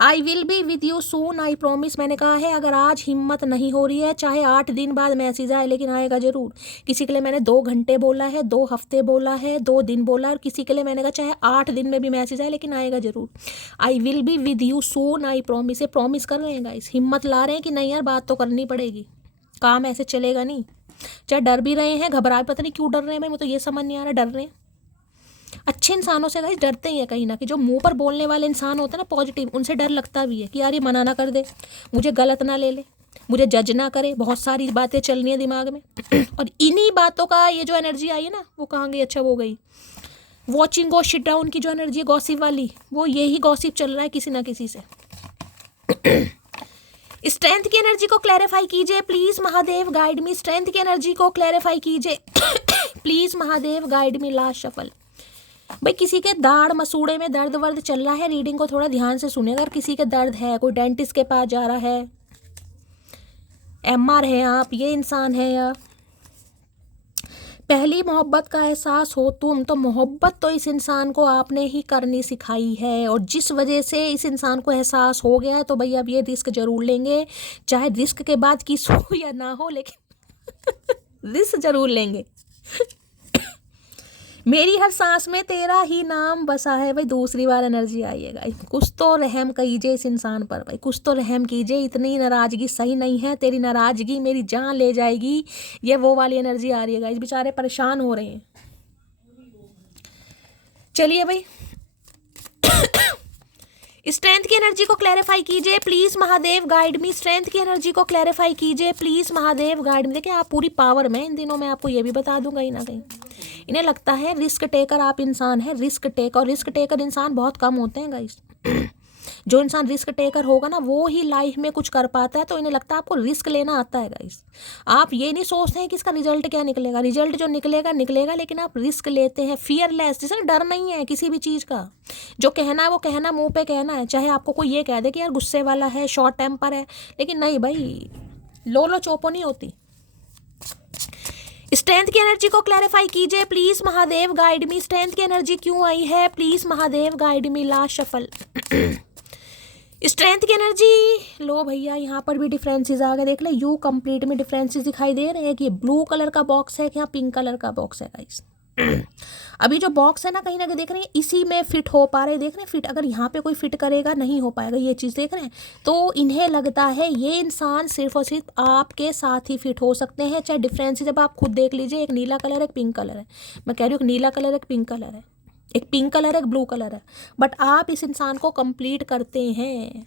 I will be with you soon, I promise. मैंने कहा है अगर आज हिम्मत नहीं हो रही है, चाहे 8 दिन बाद मैसेज आए, लेकिन आएगा जरूर। किसी के लिए मैंने 2 घंटे बोला है, 2 हफ्ते बोला है, 2 दिन बोला है, और किसी के लिए मैंने कहा चाहे 8 दिन में भी मैसेज आए, लेकिन आएगा जरूर। I will be with you soon, I promise. ये प्रॉमिस कर रहे हैं गाइस, हिम्मत ला रहे हैं कि नहीं यार बात तो करनी पड़ेगी, काम ऐसे चलेगा नहीं। चाहे डर भी रहे हैं, घबरा, पता नहीं क्यों डर रहे हैं भाई, मुझे तो ये समझ नहीं आ रहा डर रहे हैं। अच्छे इंसानों से गाइस डरते ही है कहीं ना, कि जो मुंह पर बोलने वाले इंसान होते हैं ना पॉजिटिव, उनसे डर लगता भी है कि यार ये मना ना कर दे, मुझे गलत ना ले ले, मुझे जज ना करे, बहुत सारी बातें चल रही हैं दिमाग में। और इन्हीं बातों का ये जो एनर्जी आई है ना, वो कहाँ गई, अच्छा वो गई वॉचिंग गो शिट डाउन की जो एनर्जी है गॉसिप वाली, वो यही गॉसिप चल रहा है किसी ना किसी से। स्ट्रेंथ की एनर्जी को क्लैरिफाई कीजिए please Mahadev, guide me. Strength की एनर्जी को क्लैरिफाई कीजिए please Mahadev, guide me. Last shuffle. भाई किसी के दाढ़ मसूड़े में दर्द वर्द चल रहा है, रीडिंग को थोड़ा ध्यान से सुनिएगा। अगर किसी के दर्द है, कोई डेंटिस्ट के पास जा रहा है, एमआर है आप, ये इंसान है, या पहली मोहब्बत का एहसास हो तुम, तो मोहब्बत तो इस इंसान को आपने ही करनी सिखाई है, और जिस वजह से इस इंसान को एहसास हो गया है, तो भाई अब ये रिस्क जरूर लेंगे, चाहे रिस्क के बाद किस हो या ना हो, लेकिन रिस्क जरूर लेंगे। मेरी हर सांस में तेरा ही नाम बसा है। भाई दूसरी बार एनर्जी आइएगा, कुछ तो रहम कीजिए इस इंसान पर भाई, कुछ तो रहम कीजिए, इतनी नाराज़गी सही नहीं है, तेरी नाराज़गी मेरी जान ले जाएगी, ये वो वाली एनर्जी आ रही है गाइस। बेचारे परेशान हो रहे हैं। चलिए भाई स्ट्रेंथ की एनर्जी को क्लैरिफाई कीजिए please Mahadev, guide me. Strength की एनर्जी को क्लैरिफाई कीजिए प्लीज महादेव, गाइड मी। देखिए आप पूरी पावर में इन दिनों मैं आपको ये भी बता दूं, कहीं ना कहीं इन्हें लगता है रिस्क टेकर आप इंसान है, रिस्क टेकर, और रिस्क टेकर इंसान बहुत कम होते हैं गाइस। जो इंसान रिस्क टेकर होगा ना, वो ही लाइफ में कुछ कर पाता है, तो इन्हें लगता है आपको रिस्क लेना आता है गाइस। आप ये नहीं सोचते हैं कि इसका रिजल्ट क्या निकलेगा, रिजल्ट जो निकलेगा निकलेगा, लेकिन आप रिस्क लेते हैं फियरलेस, जिससे डर नहीं है किसी भी चीज़ का। जो कहना है वो कहना, मुंह पे कहना है, चाहे आपको कोई ये कह दे कि यार गुस्से वाला है, शॉर्ट टेम्पर है, लेकिन नहीं भाई, लोलो चोपो नहीं होती। स्ट्रेंथ की एनर्जी को क्लैरिफाई कीजिए please Mahadev, guide me. Strength की एनर्जी क्यों आई है please Mahadev, guide me. Last shuffle. Strength की एनर्जी लो भैया, यहाँ पर भी डिफरेंसेस आ गए, देख ले यू कंप्लीट में डिफरेंसेस दिखाई दे रहे हैं कि ब्लू कलर का बॉक्स है कि यहाँ पिंक कलर का बॉक्स है गाइस। अभी जो बॉक्स है ना, कहीं ना कहीं देख रहे हैं इसी में फिट हो पा रहे, देख रहे हैं फिट, अगर यहाँ पे कोई फिट करेगा नहीं हो पाएगा, ये चीज़ देख रहे हैं। तो इन्हें लगता है ये इंसान सिर्फ और सिर्फ आपके साथ ही फिट हो सकते हैं, चाहे डिफरेंस जब आप खुद देख लीजिए, एक नीला कलर एक पिंक कलर है, मैं कह रही हूँ एक नीला कलर एक पिंक कलर है, एक पिंक कलर एक ब्लू कलर है, बट आप इस इंसान को कंप्लीट करते हैं।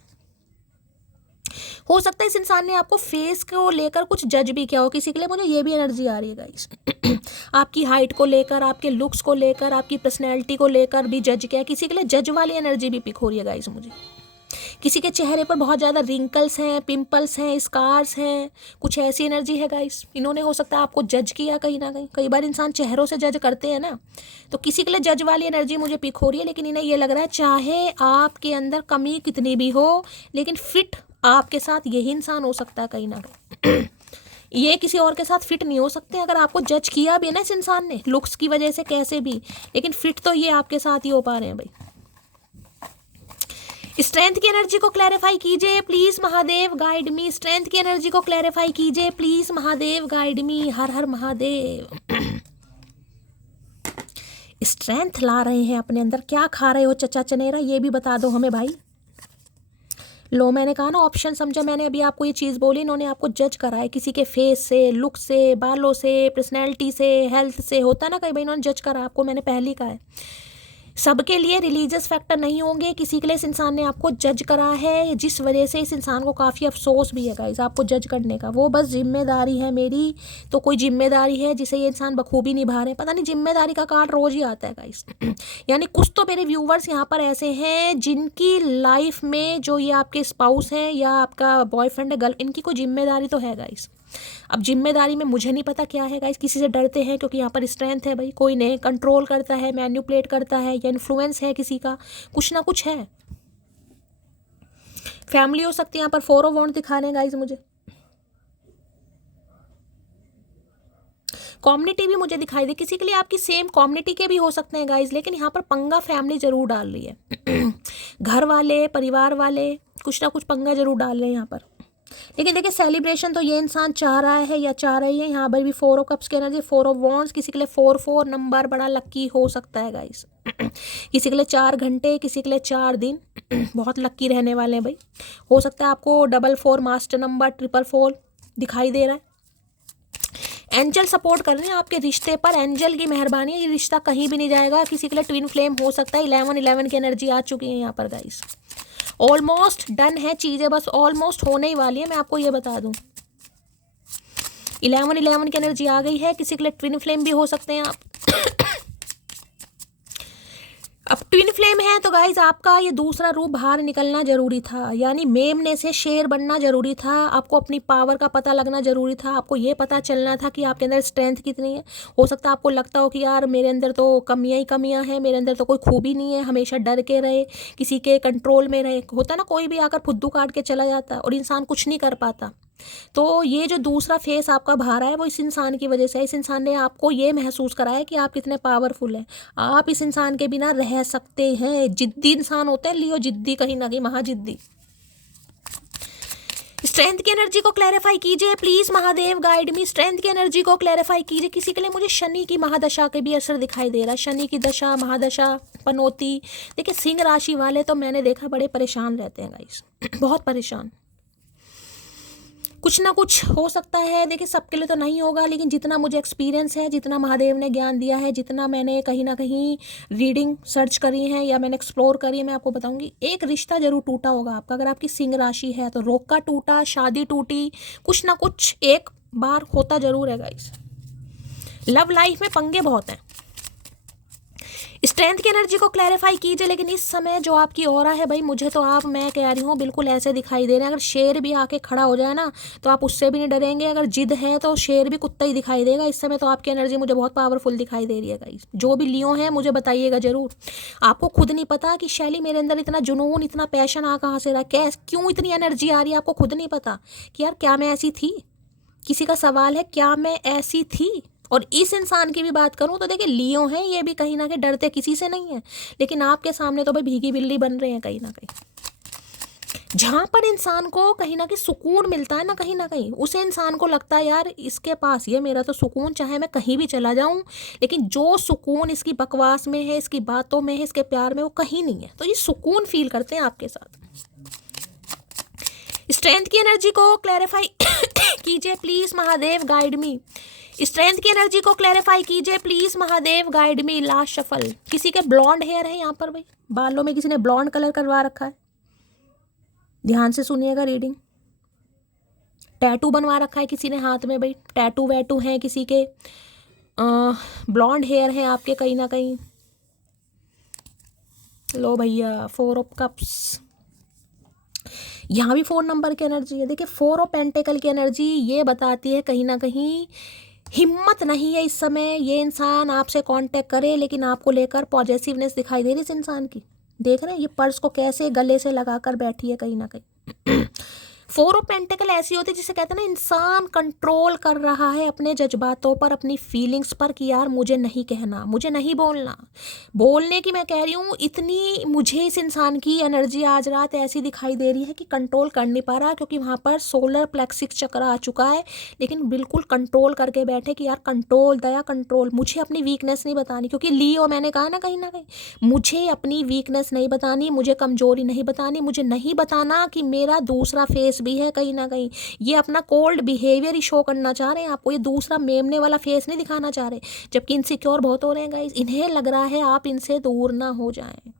हो सकता है इस इंसान ने आपको फेस को लेकर कुछ जज भी किया हो, किसी के लिए मुझे ये भी एनर्जी आ रही है गाइस। आपकी हाइट को लेकर, आपके लुक्स को लेकर, आपकी पर्सनैलिटी को लेकर भी जज किया, किसी के लिए जज वाली एनर्जी भी पिक हो रही है गाइस मुझे। किसी के चेहरे पर बहुत ज़्यादा रिंकल्स हैं, पिंपल्स हैं, स्कार्स हैं, कुछ ऐसी एनर्जी है गाइस। इन्होंने हो सकता है आपको जज किया कहीं ना कहीं, कई बार इंसान चेहरों से जज करते हैं ना, तो किसी के लिए जज वाली एनर्जी मुझे पिक हो रही है। लेकिन इन्हें ये लग रहा है चाहे आपके अंदर कमी कितनी भी हो, लेकिन फिट आपके साथ यही इंसान हो सकता है कहीं ना कहीं। ये किसी और के साथ फिट नहीं हो सकते। अगर आपको जज किया भी ना इस इंसान ने लुक्स की वजह से कैसे भी, लेकिन फिट तो ये आपके साथ ही हो पा रहे हैं भाई। स्ट्रेंथ की एनर्जी को क्लैरिफाई कीजिए please Mahadev, guide me. Strength की एनर्जी को क्लैरिफाई कीजिए प्लीज महादेव, गाइड मी। हर हर महादेव। स्ट्रेंथ ला रहे हैं अपने अंदर, क्या खा रहे हो चचा चनेरा, ये भी बता दो हमें भाई। लो मैंने कहा ना ऑप्शन समझा, मैंने अभी आपको ये चीज़ बोली, इन्होंने आपको जज करा है किसी के फेस से, लुक से, बालों से, पर्सनैलिटी से, हेल्थ से, होता है ना कई भाई, इन्होंने जज करा आपको, मैंने पहले ही कहा है। सबके लिए रिलीजियस फैक्टर नहीं होंगे, किसी के लिए इस इंसान ने आपको जज करा है, जिस वजह से इस इंसान को काफ़ी अफसोस भी है गाइस आपको जज करने का। वो बस जिम्मेदारी है मेरी, तो कोई जिम्मेदारी है जिसे ये इंसान बखूबी निभा रहे हैं। पता नहीं जिम्मेदारी का कार्ड रोज ही आता है गाइस। यानी कुछ तो मेरे व्यूवर्स यहाँ पर ऐसे हैं जिनकी लाइफ में जो ये आपके स्पाउस हैं या आपका बॉयफ्रेंड है, गर्ल, इनकी कोई जिम्मेदारी तो है गाइस। अब जिम्मेदारी में मुझे नहीं पता क्या है गाइस, किसी से डरते हैं क्योंकि यहाँ पर स्ट्रेंथ है भाई, कोई ने कंट्रोल करता है, मैन्युपुलेट करता है, या इन्फ्लुएंस है किसी का, कुछ ना कुछ है। फैमिली हो सकती है, यहाँ पर 4 ऑफ वॉन्ड दिखा रहे हैं गाइस मुझे। कम्युनिटी भी मुझे दिखाई दे, किसी के लिए आपकी सेम कम्युनिटी के भी हो सकते हैं गाइस, लेकिन यहाँ पर पंगा फैमिली जरूर डाल रही है। घर वाले, परिवार वाले कुछ ना कुछ पंगा जरूर डाल रहे हैं यहाँ पर। लेकिन देखिए सेलिब्रेशन तो ये इंसान चाह रहा है या चाह रही है। यहाँ पर भी 4 ऑफ कप्स की एनर्जी, 4 ऑफ वॉन्ड्स, किसी के लिए 4 नंबर बड़ा लक्की हो सकता है गाइस। किसी के लिए 4 घंटे, किसी के लिए 4 दिन बहुत लक्की रहने वाले हैं भाई। हो सकता है आपको 4 मास्टर नंबर, 4 दिखाई दे रहा है। एंजल सपोर्ट कर रहे हैं आपके रिश्ते पर, एंजल की मेहरबानी है, ये रिश्ता कहीं भी नहीं जाएगा। किसी के लिए ट्विन फ्लेम हो सकता है। 11-11 की एनर्जी आ चुकी है यहाँ पर गाइस, ऑलमोस्ट डन है चीज़ें, बस ऑलमोस्ट होने ही वाली है, मैं आपको ये बता दूं। 11-11 की एनर्जी आ गई है, किसी के लिए ट्विन फ्लेम भी हो सकते हैं आप। अब ट्विन फ्लेम है तो गाइज आपका ये दूसरा रूप बाहर निकलना जरूरी था, यानी मेमने से शेर बनना जरूरी था। आपको अपनी पावर का पता लगना जरूरी था। आपको ये पता चलना था कि आपके अंदर स्ट्रेंथ कितनी है। हो सकता है आपको लगता हो कि यार मेरे अंदर तो कमियां ही कमियां हैं, मेरे अंदर तो कोई खूबी नहीं है, हमेशा डर के रहे, किसी के कंट्रोल में रहे। होता ना, कोई भी आकर फुद्दू काट के चला जाता और इंसान कुछ नहीं कर पाता। तो ये जो दूसरा फेस आपका बाहर आया वो इस इंसान की वजह से है। इस इंसान ने आपको ये महसूस कराया कि आप कितने पावरफुल हैं, आप इस इंसान के बिना रह सकते हैं। जिद्दी इंसान होते हैं लियो, जिद्दी कहीं ना कहीं, महाजिद्दी। स्ट्रेंथ की एनर्जी को क्लैरिफाई कीजिए please Mahadev, guide me. Strength की एनर्जी को क्लैरिफाई कीजिए। किसी के लिए मुझे शनि की महादशा के भी असर दिखाई दे रहा है। शनि की दशा, महादशा, पनौती। देखिए सिंह राशि वाले तो मैंने देखा बड़े परेशान रहते हैं गाइस, बहुत परेशान। कुछ ना कुछ हो सकता है, देखिए सबके लिए तो नहीं होगा, लेकिन जितना मुझे एक्सपीरियंस है, जितना महादेव ने ज्ञान दिया है, जितना मैंने कहीं ना कहीं रीडिंग सर्च करी है या मैंने एक्सप्लोर करी है, मैं आपको बताऊंगी। एक रिश्ता जरूर टूटा होगा आपका। अगर आपकी सिंह राशि है तो रोका टूटा, शादी टूटी, कुछ ना कुछ एक बार होता जरूर है गाइस। लव लाइफ में पंगे बहुत हैं। स्ट्रेंथ की एनर्जी को क्लैरिफाई कीजिए। लेकिन इस समय जो आपकी ऑरा है भाई, मुझे तो आप, मैं कह रही हूँ, बिल्कुल ऐसे दिखाई दे रहे हैं। अगर शेर भी आके खड़ा हो जाए ना तो आप उससे भी नहीं डरेंगे। अगर जिद है तो शेर भी कुत्ता ही दिखाई देगा। इस समय तो आपकी एनर्जी मुझे बहुत पावरफुल दिखाई दे रही है गाइस। जो भी लियो है मुझे बताइएगा जरूर। आपको खुद नहीं पता कि शैली मेरे अंदर इतना जुनून, इतना पैशन आ कहाँ से रहा, क्यों इतनी एनर्जी आ रही है। आपको खुद नहीं पता कि यार क्या मैं ऐसी थी। किसी का सवाल है क्या मैं ऐसी थी। और इस इंसान की भी बात करूं तो देखिए लियो हैं, ये भी कहीं ना कहीं डरते किसी से नहीं है, लेकिन आपके सामने तो भाई भीगी बिल्ली बन रहे हैं कहीं ना कहीं। जहां पर इंसान को कहीं ना कहीं सुकून मिलता है ना, कहीं ना कहीं उसे इंसान को लगता है यार इसके पास ये मेरा तो सुकून, चाहे मैं कहीं भी चला जाऊं, लेकिन जो सुकून इसकी बकवास में है, इसकी बातों में है, इसके प्यार में, वो कहीं नहीं है। तो ये सुकून फील करते हैं आपके साथ। स्ट्रेंथ की एनर्जी को क्लैरिफाई कीजिए please Mahadev, guide me. Strength की एनर्जी को क्लैरिफाई कीजिए please Mahadev, guide me. Last shuffle. किसी के ब्लॉन्ड हेयर है यहाँ पर भाई, बालों में किसी ने ब्लॉन्ड कलर करवा रखा है, ध्यान से सुनिएगा रीडिंग। टैटू बनवा रखा है किसी ने हाथ में भाई, टैटू वैटू हैं किसी के, ब्लॉन्ड हेयर हैं आपके कहीं ना कहीं। लो भैया 4 ऑफ कप्स, यहाँ भी 4 नंबर की एनर्जी है। देखिए 4 ऑफ पेंटिकल की एनर्जी ये बताती है कहीं ना कहीं हिम्मत नहीं है इस समय। ये इंसान आपसे कांटेक्ट करे, लेकिन आपको लेकर पॉजिटिवनेस दिखाई दे रही है इस इंसान की। देख रहे हैं ये पर्स को कैसे गले से लगाकर बैठी है कहीं ना कहीं। 4 ऑफ पेंटिकल ऐसी होती है जिसे कहते हैं ना, इंसान कंट्रोल कर रहा है अपने जज्बातों पर, अपनी फीलिंग्स पर, कि यार मुझे नहीं कहना, मुझे नहीं बोलना। बोलने की मैं कह रही हूँ, इतनी मुझे इस इंसान की एनर्जी आज रात ऐसी दिखाई दे रही है कि कंट्रोल कर नहीं पा रहा, क्योंकि वहाँ पर सोलर प्लेक्सिस चक्र आ चुका है। लेकिन बिल्कुल कंट्रोल करके बैठे कि यार कंट्रोल, दया कंट्रोल, मुझे अपनी वीकनेस नहीं बतानी। क्योंकि लियो, मैंने कहा ना कहीं ना कहीं, मुझे अपनी वीकनेस नहीं बतानी, मुझे कमजोरी नहीं बतानी, मुझे नहीं बताना कि मेरा दूसरा फेस भी है कहीं ना कहीं। ये अपना कोल्ड बिहेवियर ही शो करना चाह रहे हैं आपको, ये दूसरा मेमने वाला फेस नहीं दिखाना चाह रहे। जबकि इनसिक्योर बहुत हो रहे हैं गाइस, इन्हें लग रहा है आप इनसे दूर ना हो जाएं,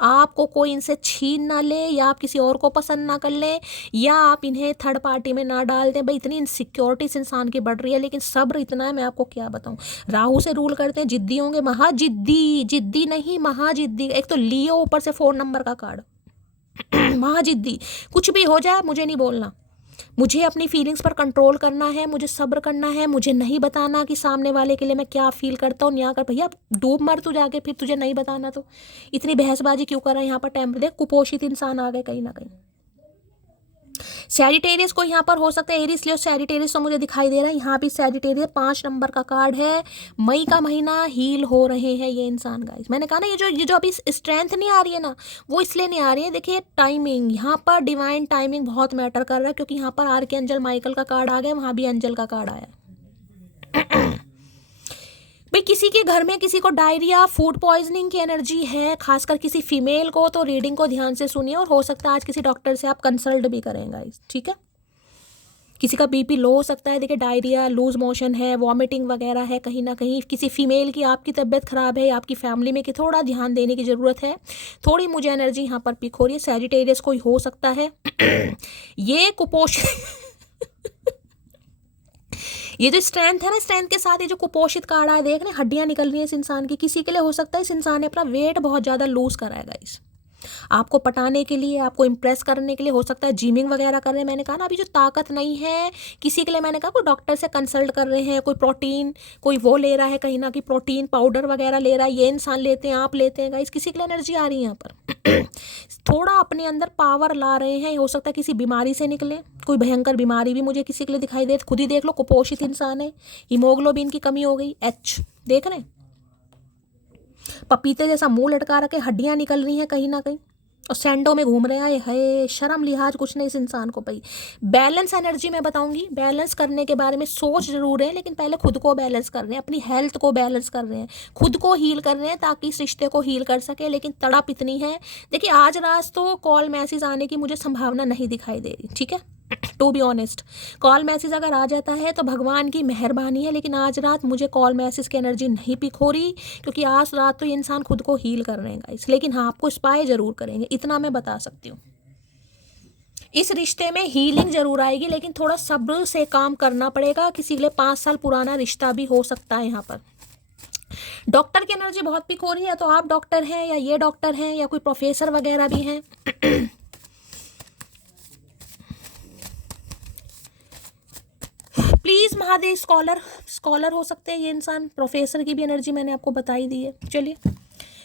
आपको कोई इनसे छीन ना ले, या आप किसी और को पसंद ना कर ले, या आप इन्हें थर्ड पार्टी में ना डाल दें। भाई इतनी इनसिक्योरिटी इस इंसान की बढ़ रही है, लेकिन सब्र इतना है, मैं आपको क्या बताऊं। राहु से रूल करते हैं, जिद्दी होंगे, महाजिद्दी, जिद्दी नहीं महाजिद्दी। एक तो लियो, ऊपर से 4 नंबर का कार्ड, महाजिद्दी। कुछ भी हो जाए मुझे नहीं बोलना, मुझे अपनी फीलिंग्स पर कंट्रोल करना है, मुझे सब्र करना है, मुझे नहीं बताना कि सामने वाले के लिए मैं क्या फील करता हूँ। यहाँ कर भैया डूब मर तू जाके, फिर तुझे नहीं बताना तो इतनी बहसबाजी क्यों कर रहा है। यहाँ पर टेम्पर देख, कुपोषित इंसान आ गए कहीं ना कहीं। सैजिटेरियस को यहाँ पर हो सकता है, एरिस लियो सैजिटेरियस तो मुझे दिखाई दे रहा है। यहाँ भी सैजिटेरियस 5 नंबर का कार्ड है। मई का महीना हील हो रहे हैं ये इंसान गाइस। मैंने कहा ना, ये जो अभी स्ट्रेंथ नहीं आ रही है ना, वो इसलिए नहीं आ रही है। देखिए टाइमिंग, यहाँ पर डिवाइन टाइमिंग बहुत मैटर कर रहा है, क्योंकि यहाँ पर आर्कएंजल माइकल का कार्ड आ गया, वहाँ भी एंजल का कार्ड आया। भाई किसी के घर में किसी को डायरिया, फूड पॉइजनिंग की एनर्जी है, खासकर किसी फीमेल को, तो रीडिंग को ध्यान से सुनिए, और हो सकता है आज किसी डॉक्टर से आप कंसल्ट भी करें गाइस, ठीक है। किसी का बीपी लो हो सकता है, देखिए डायरिया, लूज मोशन है, वॉमिटिंग वगैरह है, कहीं ना कहीं किसी फीमेल की आपकी तबीयत खराब है, आपकी फैमिली में कि थोड़ा ध्यान देने की ज़रूरत है। थोड़ी मुझे एनर्जी यहाँ पर पिक हो रही है, सैजिटेरियस कोई हो सकता है। ये कुपोषित ये जो स्ट्रेंथ है ना, स्ट्रेंथ के साथ ये जो कुपोषित कार्ड है, देख रहे हैं हड्डियां निकल रही है इस इंसान की। किसी के लिए हो सकता है इस इंसान ने अपना वेट बहुत ज़्यादा लूज कराएगा, इस आपको पटाने के लिए, आपको इम्प्रेस करने के लिए हो सकता है जिमिंग वगैरह कर रहे हैं। मैंने कहा ना अभी जो ताकत नहीं है किसी के लिए, मैंने कहा कोई डॉक्टर से कंसल्ट कर रहे हैं, कोई प्रोटीन कोई वो ले रहा है, कहीं ना कहीं प्रोटीन पाउडर वगैरह ले रहा है, ये इंसान लेते हैं, आप लेते हैं गाइस, किसी के लिए एनर्जी आ रही है यहाँ पर। थोड़ा अपने अंदर पावर ला रहे हैं, हो सकता है किसी बीमारी से निकले, कोई भयंकर बीमारी भी मुझे किसी के लिए दिखाई दे। खुद ही देख लो, कुपोषित इंसान है, हीमोग्लोबिन की कमी हो गई, H देख रहे हैं, पपीते जैसा मुंह लटका रखे, हड्डियां निकल रही हैं कहीं ना कहीं, और सैंडो में घूम रहे हैं। है शर्म लिहाज कुछ नहीं इस इंसान को भाई। बैलेंस एनर्जी मैं बताऊंगी, बैलेंस करने के बारे में सोच जरूर है, लेकिन पहले खुद को बैलेंस कर रहे हैं, अपनी हेल्थ को बैलेंस कर रहे हैं, खुद को हील कर रहे हैं ताकि इस रिश्ते को हील कर सके। लेकिन तड़प इतनी है, देखिए आज रात तो कॉल मैसेज आने की मुझे संभावना नहीं दिखाई दे रही, ठीक है, to be honest. Call message अगर आ जाता है तो भगवान की मेहरबानी है, लेकिन आज रात मुझे कॉल मैसेज की एनर्जी नहीं पिक हो रही, क्योंकि आज रात तो ये इंसान खुद को हील कर रहे हैं गाइस। लेकिन हाँ, आपको स्पाई जरूर करेंगे, इतना मैं बता सकती हूँ। इस रिश्ते में हीलिंग जरूर आएगी, लेकिन थोड़ा सब्र से काम करना पड़ेगा। किसी के लिए 5 साल पुराना रिश्ता भी हो सकता है यहाँ पर। डॉक्टर की एनर्जी बहुत पिक हो रही है, तो आप डॉक्टर हैं या ये डॉक्टर हैं या कोई प्रोफेसर वगैरह भी हैं। प्लीज महादेव, स्कॉलर हो सकते हैं ये इंसान, प्रोफेसर की भी एनर्जी मैंने आपको बताई दी है। चलिए,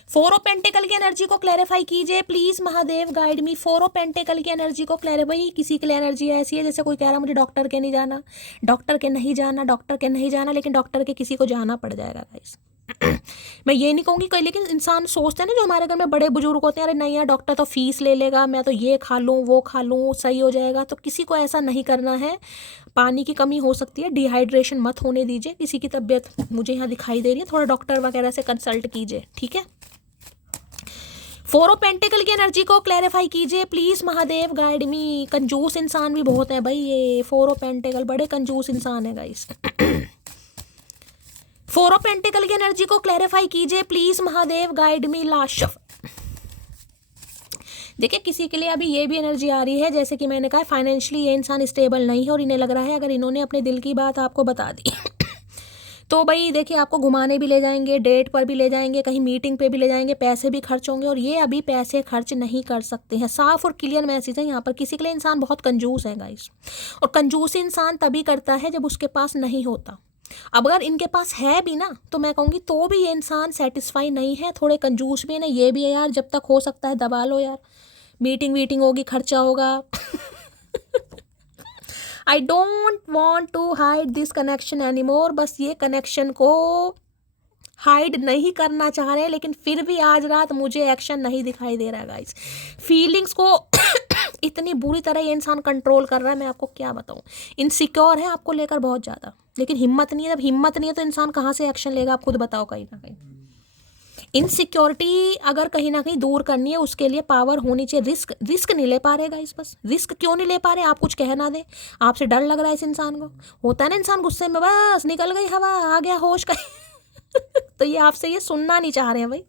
4 ऑफ पेंटिकल की एनर्जी को क्लैरिफाई कीजिए please Mahadev, guide me. 4 of pentacle की एनर्जी को क्लैरिफाई। किसी के लिए एनर्जी ऐसी है जैसे कोई कह रहा मुझे डॉक्टर के नहीं जाना, डॉक्टर के नहीं जाना, डॉक्टर के नहीं जाना, लेकिन डॉक्टर के किसी को जाना पड़ जाएगा गाइस। मैं ये नहीं कहूँगी कोई, लेकिन इंसान सोचते हैं ना जो हमारे घर में बड़े बुजुर्ग होते हैं, अरे नहीं यार डॉक्टर तो फीस ले लेगा, मैं तो ये खा लूँ वो खा लूँ सही हो जाएगा, तो किसी को ऐसा नहीं करना है। पानी की कमी हो सकती है, डिहाइड्रेशन मत होने दीजिए। किसी की तबीयत मुझे यहाँ दिखाई दे रही है, थोड़ा डॉक्टर वगैरह से कंसल्ट कीजिए, ठीक है। 4 ऑफ पेंटिकल की एनर्जी को क्लैरिफाई कीजिए प्लीज महादेव, गाइड मी। कंजूस इंसान भी बहुत है भाई ये 4 ऑफ पेंटिकल, बड़े कंजूस इंसान है गाइस। 4 ऑफ पेंटिकल की एनर्जी को क्लैरिफाई कीजिए please Mahadev, guide me. Last देखिए, किसी के लिए अभी ये भी एनर्जी आ रही है जैसे कि मैंने कहा फाइनेंशियली ये इंसान स्टेबल नहीं है, और इन्हें लग रहा है अगर इन्होंने अपने दिल की बात आपको बता दी तो भाई देखिए आपको घुमाने भी ले जाएंगे, डेट पर भी ले जाएंगे, कहीं मीटिंग पे भी ले जाएंगे, पैसे भी खर्च होंगे, और ये अभी पैसे खर्च नहीं कर सकते हैं। साफ और क्लियर मैसेज है यहाँ पर। किसी के लिए इंसान बहुत कंजूस है गाइस, और कंजूस इंसान तभी करता है जब उसके पास नहीं होता। अब अगर इनके पास है भी ना, तो मैं कहूँगी तो भी ये इंसान सेटिस्फाई नहीं है, थोड़े कंजूस भी है ना, ये भी है यार, जब तक हो सकता है दबा लो यार, मीटिंग वीटिंग होगी, खर्चा होगा। I don't want to hide this connection anymore. बस ये कनेक्शन को हाइड नहीं करना चाह रहे, लेकिन फिर भी आज रात मुझे एक्शन नहीं दिखाई दे रहा है गाइस। फीलिंग्स को इतनी बुरी तरह ये इंसान कंट्रोल कर रहा है, मैं आपको क्या बताऊं। इनसिक्योर है आपको लेकर बहुत ज़्यादा, लेकिन हिम्मत नहीं है। जब हिम्मत नहीं है तो इंसान कहाँ से एक्शन लेगा, आप खुद बताओ। कहीं ना कहीं इनसिक्योरिटी अगर कहीं ना कहीं दूर करनी है, उसके लिए पावर होनी चाहिए। रिस्क नहीं ले पा रहेगा इस, बस रिस्क क्यों नहीं ले पा रहे, आप कुछ कह ना दे, आपसे डर लग रहा है इस इंसान को। होता है ना इंसान गुस्से में बस निकल गई हवा, आ गया होश का तो ये आपसे ये सुनना नहीं चाह रहे हैं भाई,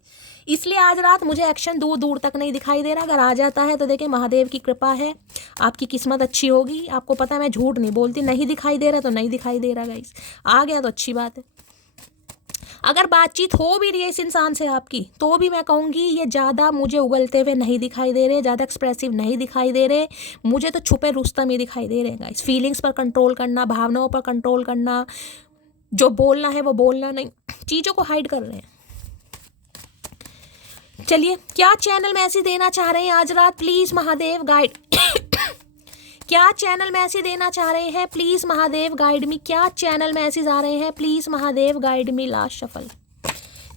इसलिए आज रात मुझे एक्शन दूर दूर तक नहीं दिखाई दे रहा। अगर आ जाता है तो देखिए महादेव की कृपा है, आपकी किस्मत अच्छी होगी। आपको पता है मैं झूठ नहीं बोलती, नहीं दिखाई दे रहा तो नहीं दिखाई दे रहा गाइस, आ गया तो अच्छी बात है। अगर बातचीत हो भी रही है इस इंसान से आपकी, तो भी मैं कहूँगी ये ज़्यादा मुझे उगलते हुए नहीं दिखाई दे रहे, ज़्यादा एक्सप्रेसिव नहीं दिखाई दे रहे, मुझे तो छुपे रुस्तम ही दिखाई दे रहे हैं गाइस। फीलिंग्स पर कंट्रोल करना, भावनाओं पर कंट्रोल करना, जो बोलना है वो बोलना नहीं, चीज़ों को हाइड कर रहे हैं। चलिए, क्या चैनल मैसेज देना चाह रहे हैं आज रात प्लीज महादेव गाइड क्या चैनल मैसेज देना चाह रहे हैं प्लीज महादेव गाइड मी। क्या चैनल मैसेज आ रहे हैं please Mahadev guide me. Last shuffle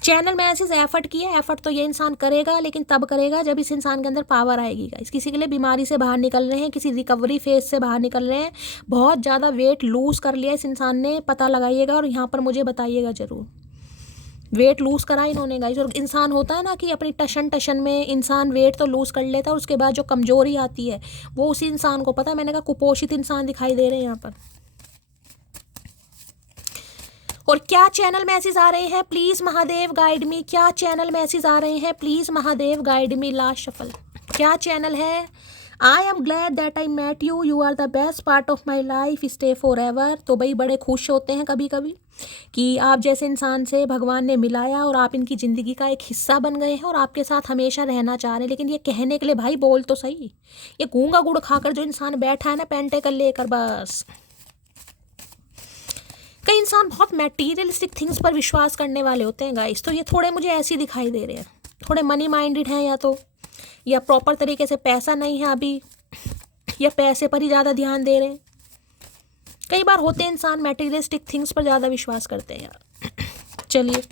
channel message. Effort किया, एफर्ट तो ये इंसान करेगा, लेकिन तब करेगा जब इस इंसान के अंदर पावर आएगी गाइस। किसी के लिए बीमारी से बाहर निकल रहे हैं, किसी रिकवरी फेज से बाहर निकल रहे हैं, बहुत ज़्यादा वेट लूज कर लिया इस इंसान ने, पता लगाइएगा और यहाँ पर मुझे बताइएगा ज़रूर। वेट लूज़ करा इन्होंने गाइस। और इंसान होता है ना कि अपनी टशन में इंसान वेट तो लूज़ कर लेता है, और उसके बाद जो कमजोरी आती है वो उसी इंसान को पता है। मैंने कहा कुपोषित इंसान दिखाई दे रहे हैं यहाँ पर। और क्या चैनल मैसेज आ रहे हैं, प्लीज महादेव गाइड मी। क्या चैनल मैसेज आ रहे हैं, please Mahadev guide me. Last shuffle क्या चैनल है। I am glad that I met you, you are the best part of my life, stay forever. तो भाई बड़े खुश होते हैं कभी कभी कि आप जैसे इंसान से भगवान ने मिलाया और आप इनकी ज़िंदगी का एक हिस्सा बन गए हैं और आपके साथ हमेशा रहना चाह रहे हैं। लेकिन ये कहने के लिए भाई बोल तो सही। ये गूंगा गुड़ खाकर जो इंसान बैठा है ना पेंटेकल लेकर, बस कई इंसान बहुत मटेरियलिस्टिक थिंग्स पर विश्वास करने वाले होते हैं गाइस। तो ये थोड़े मुझे ऐसे ही दिखाई दे रहे हैं, थोड़े मनी माइंडेड हैं, या प्रॉपर तरीके से पैसा नहीं है अभी, या पैसे पर ही ज़्यादा ध्यान दे रहे हैं। कई बार होते हैं इंसान मटेरियलिस्टिक थिंग्स पर ज़्यादा विश्वास करते हैं यार। चलिए,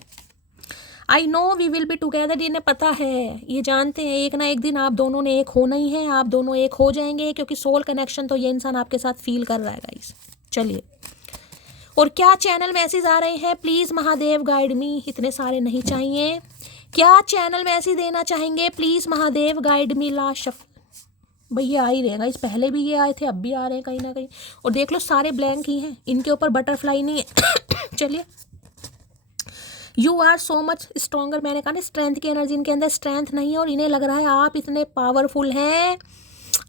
I know we will be together, इन्हें पता है, ये जानते हैं एक ना एक दिन आप दोनों ने एक होना ही है, आप दोनों एक हो जाएंगे, क्योंकि सोल कनेक्शन तो ये इंसान आपके साथ फील कर रहा है गाइस। चलिए, और क्या चैनल मैसेज आ रहे हैं, प्लीज़ महादेव गाइड मी। इतने सारे नहीं चाहिए। क्या चैनल मैसेज देना चाहेंगे, please Mahadev guide me. Last shuffle भैया आ ही रहेगा, इस पहले भी ये आए थे, अब भी आ रहे हैं कहीं ना कहीं। और देख लो सारे ब्लैंक ही हैं, इनके ऊपर बटरफ्लाई नहीं है। चलिए, you are so much stronger. मैंने कहा ना स्ट्रेंथ की एनर्जी इनके अंदर स्ट्रेंथ नहीं है, और इन्हें लग रहा है आप इतने पावरफुल हैं।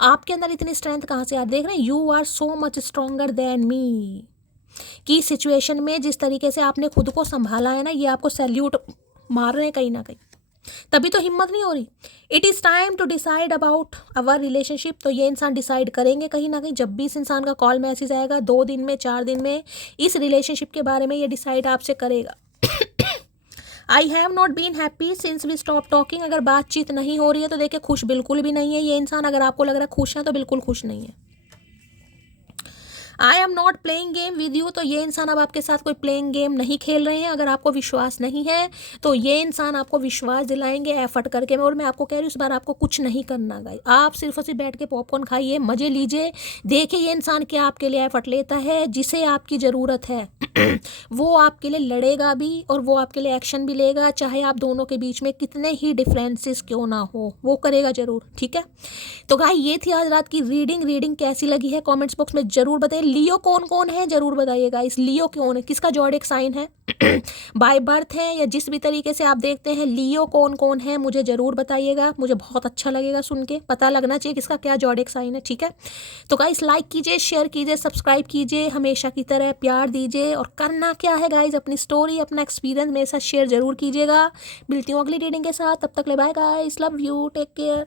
आपके अंदर इतनी स्ट्रेंथ कहाँ से आ, देख रहे हैं, you are so much stronger than me. की सिचुएशन में जिस तरीके से आपने खुद को संभाला है ना, ये आपको सैल्यूट मार रहे हैं कहीं ना कहीं, तभी तो हिम्मत नहीं हो रही। It is time to decide about our relationship. तो ये इंसान डिसाइड करेंगे कहीं ना कहीं, जब भी इस इंसान का कॉल मैसेज आएगा 2 दिन में 4 दिन में, इस रिलेशनशिप के बारे में ये डिसाइड आपसे करेगा। I have not been happy since we stop talking. अगर बातचीत नहीं हो रही है तो देखिए खुश बिल्कुल भी नहीं है ये इंसान। अगर आपको लग रहा है खुश है तो बिल्कुल खुश नहीं है। I am not playing game with you. तो ये इंसान अब आपके साथ कोई प्लेइंग गेम नहीं खेल रहे हैं। अगर आपको विश्वास नहीं है तो ये इंसान आपको विश्वास दिलाएंगे एफर्ट करके। और मैं आपको कह रही हूँ इस बार आपको कुछ नहीं करना गाइस, आप सिर्फ और सिर्फ बैठ के पॉपकॉर्न खाइए, मजे लीजिए, देखिए ये इंसान क्या आपके लिए एफर्ट लेता है। जिसे आपकी ज़रूरत है वो आपके लिए लड़ेगा भी, और वो आपके लिए एक्शन भी लेगा, चाहे आप दोनों के बीच में कितने ही डिफरेंसेस क्यों ना हो, वो करेगा ज़रूर। ठीक है, तो गाइस ये थी आज रात की रीडिंग कैसी लगी है कमेंट्स बॉक्स में ज़रूर बताइए। लियो कौन कौन है ज़रूर बताइएगा। इस लियो कौन है, किसका ज़ोडिएक साइन है, बाय बर्थ है या जिस भी तरीके से आप देखते हैं, लियो कौन कौन है मुझे ज़रूर बताइएगा। मुझे बहुत अच्छा लगेगा सुन के, पता लगना चाहिए किसका क्या ज़ोडिएक साइन है। ठीक है, तो गाइस लाइक कीजिए, शेयर कीजिए, सब्सक्राइब कीजिए, हमेशा की तरह प्यार दीजिए। और करना क्या है गाइस, अपनी स्टोरी अपना एक्सपीरियंस मेरे साथ शेयर ज़रूर कीजिएगा। मिलती हूँ अगली रीडिंग के साथ, तब तक ले bye guys, love you, take care.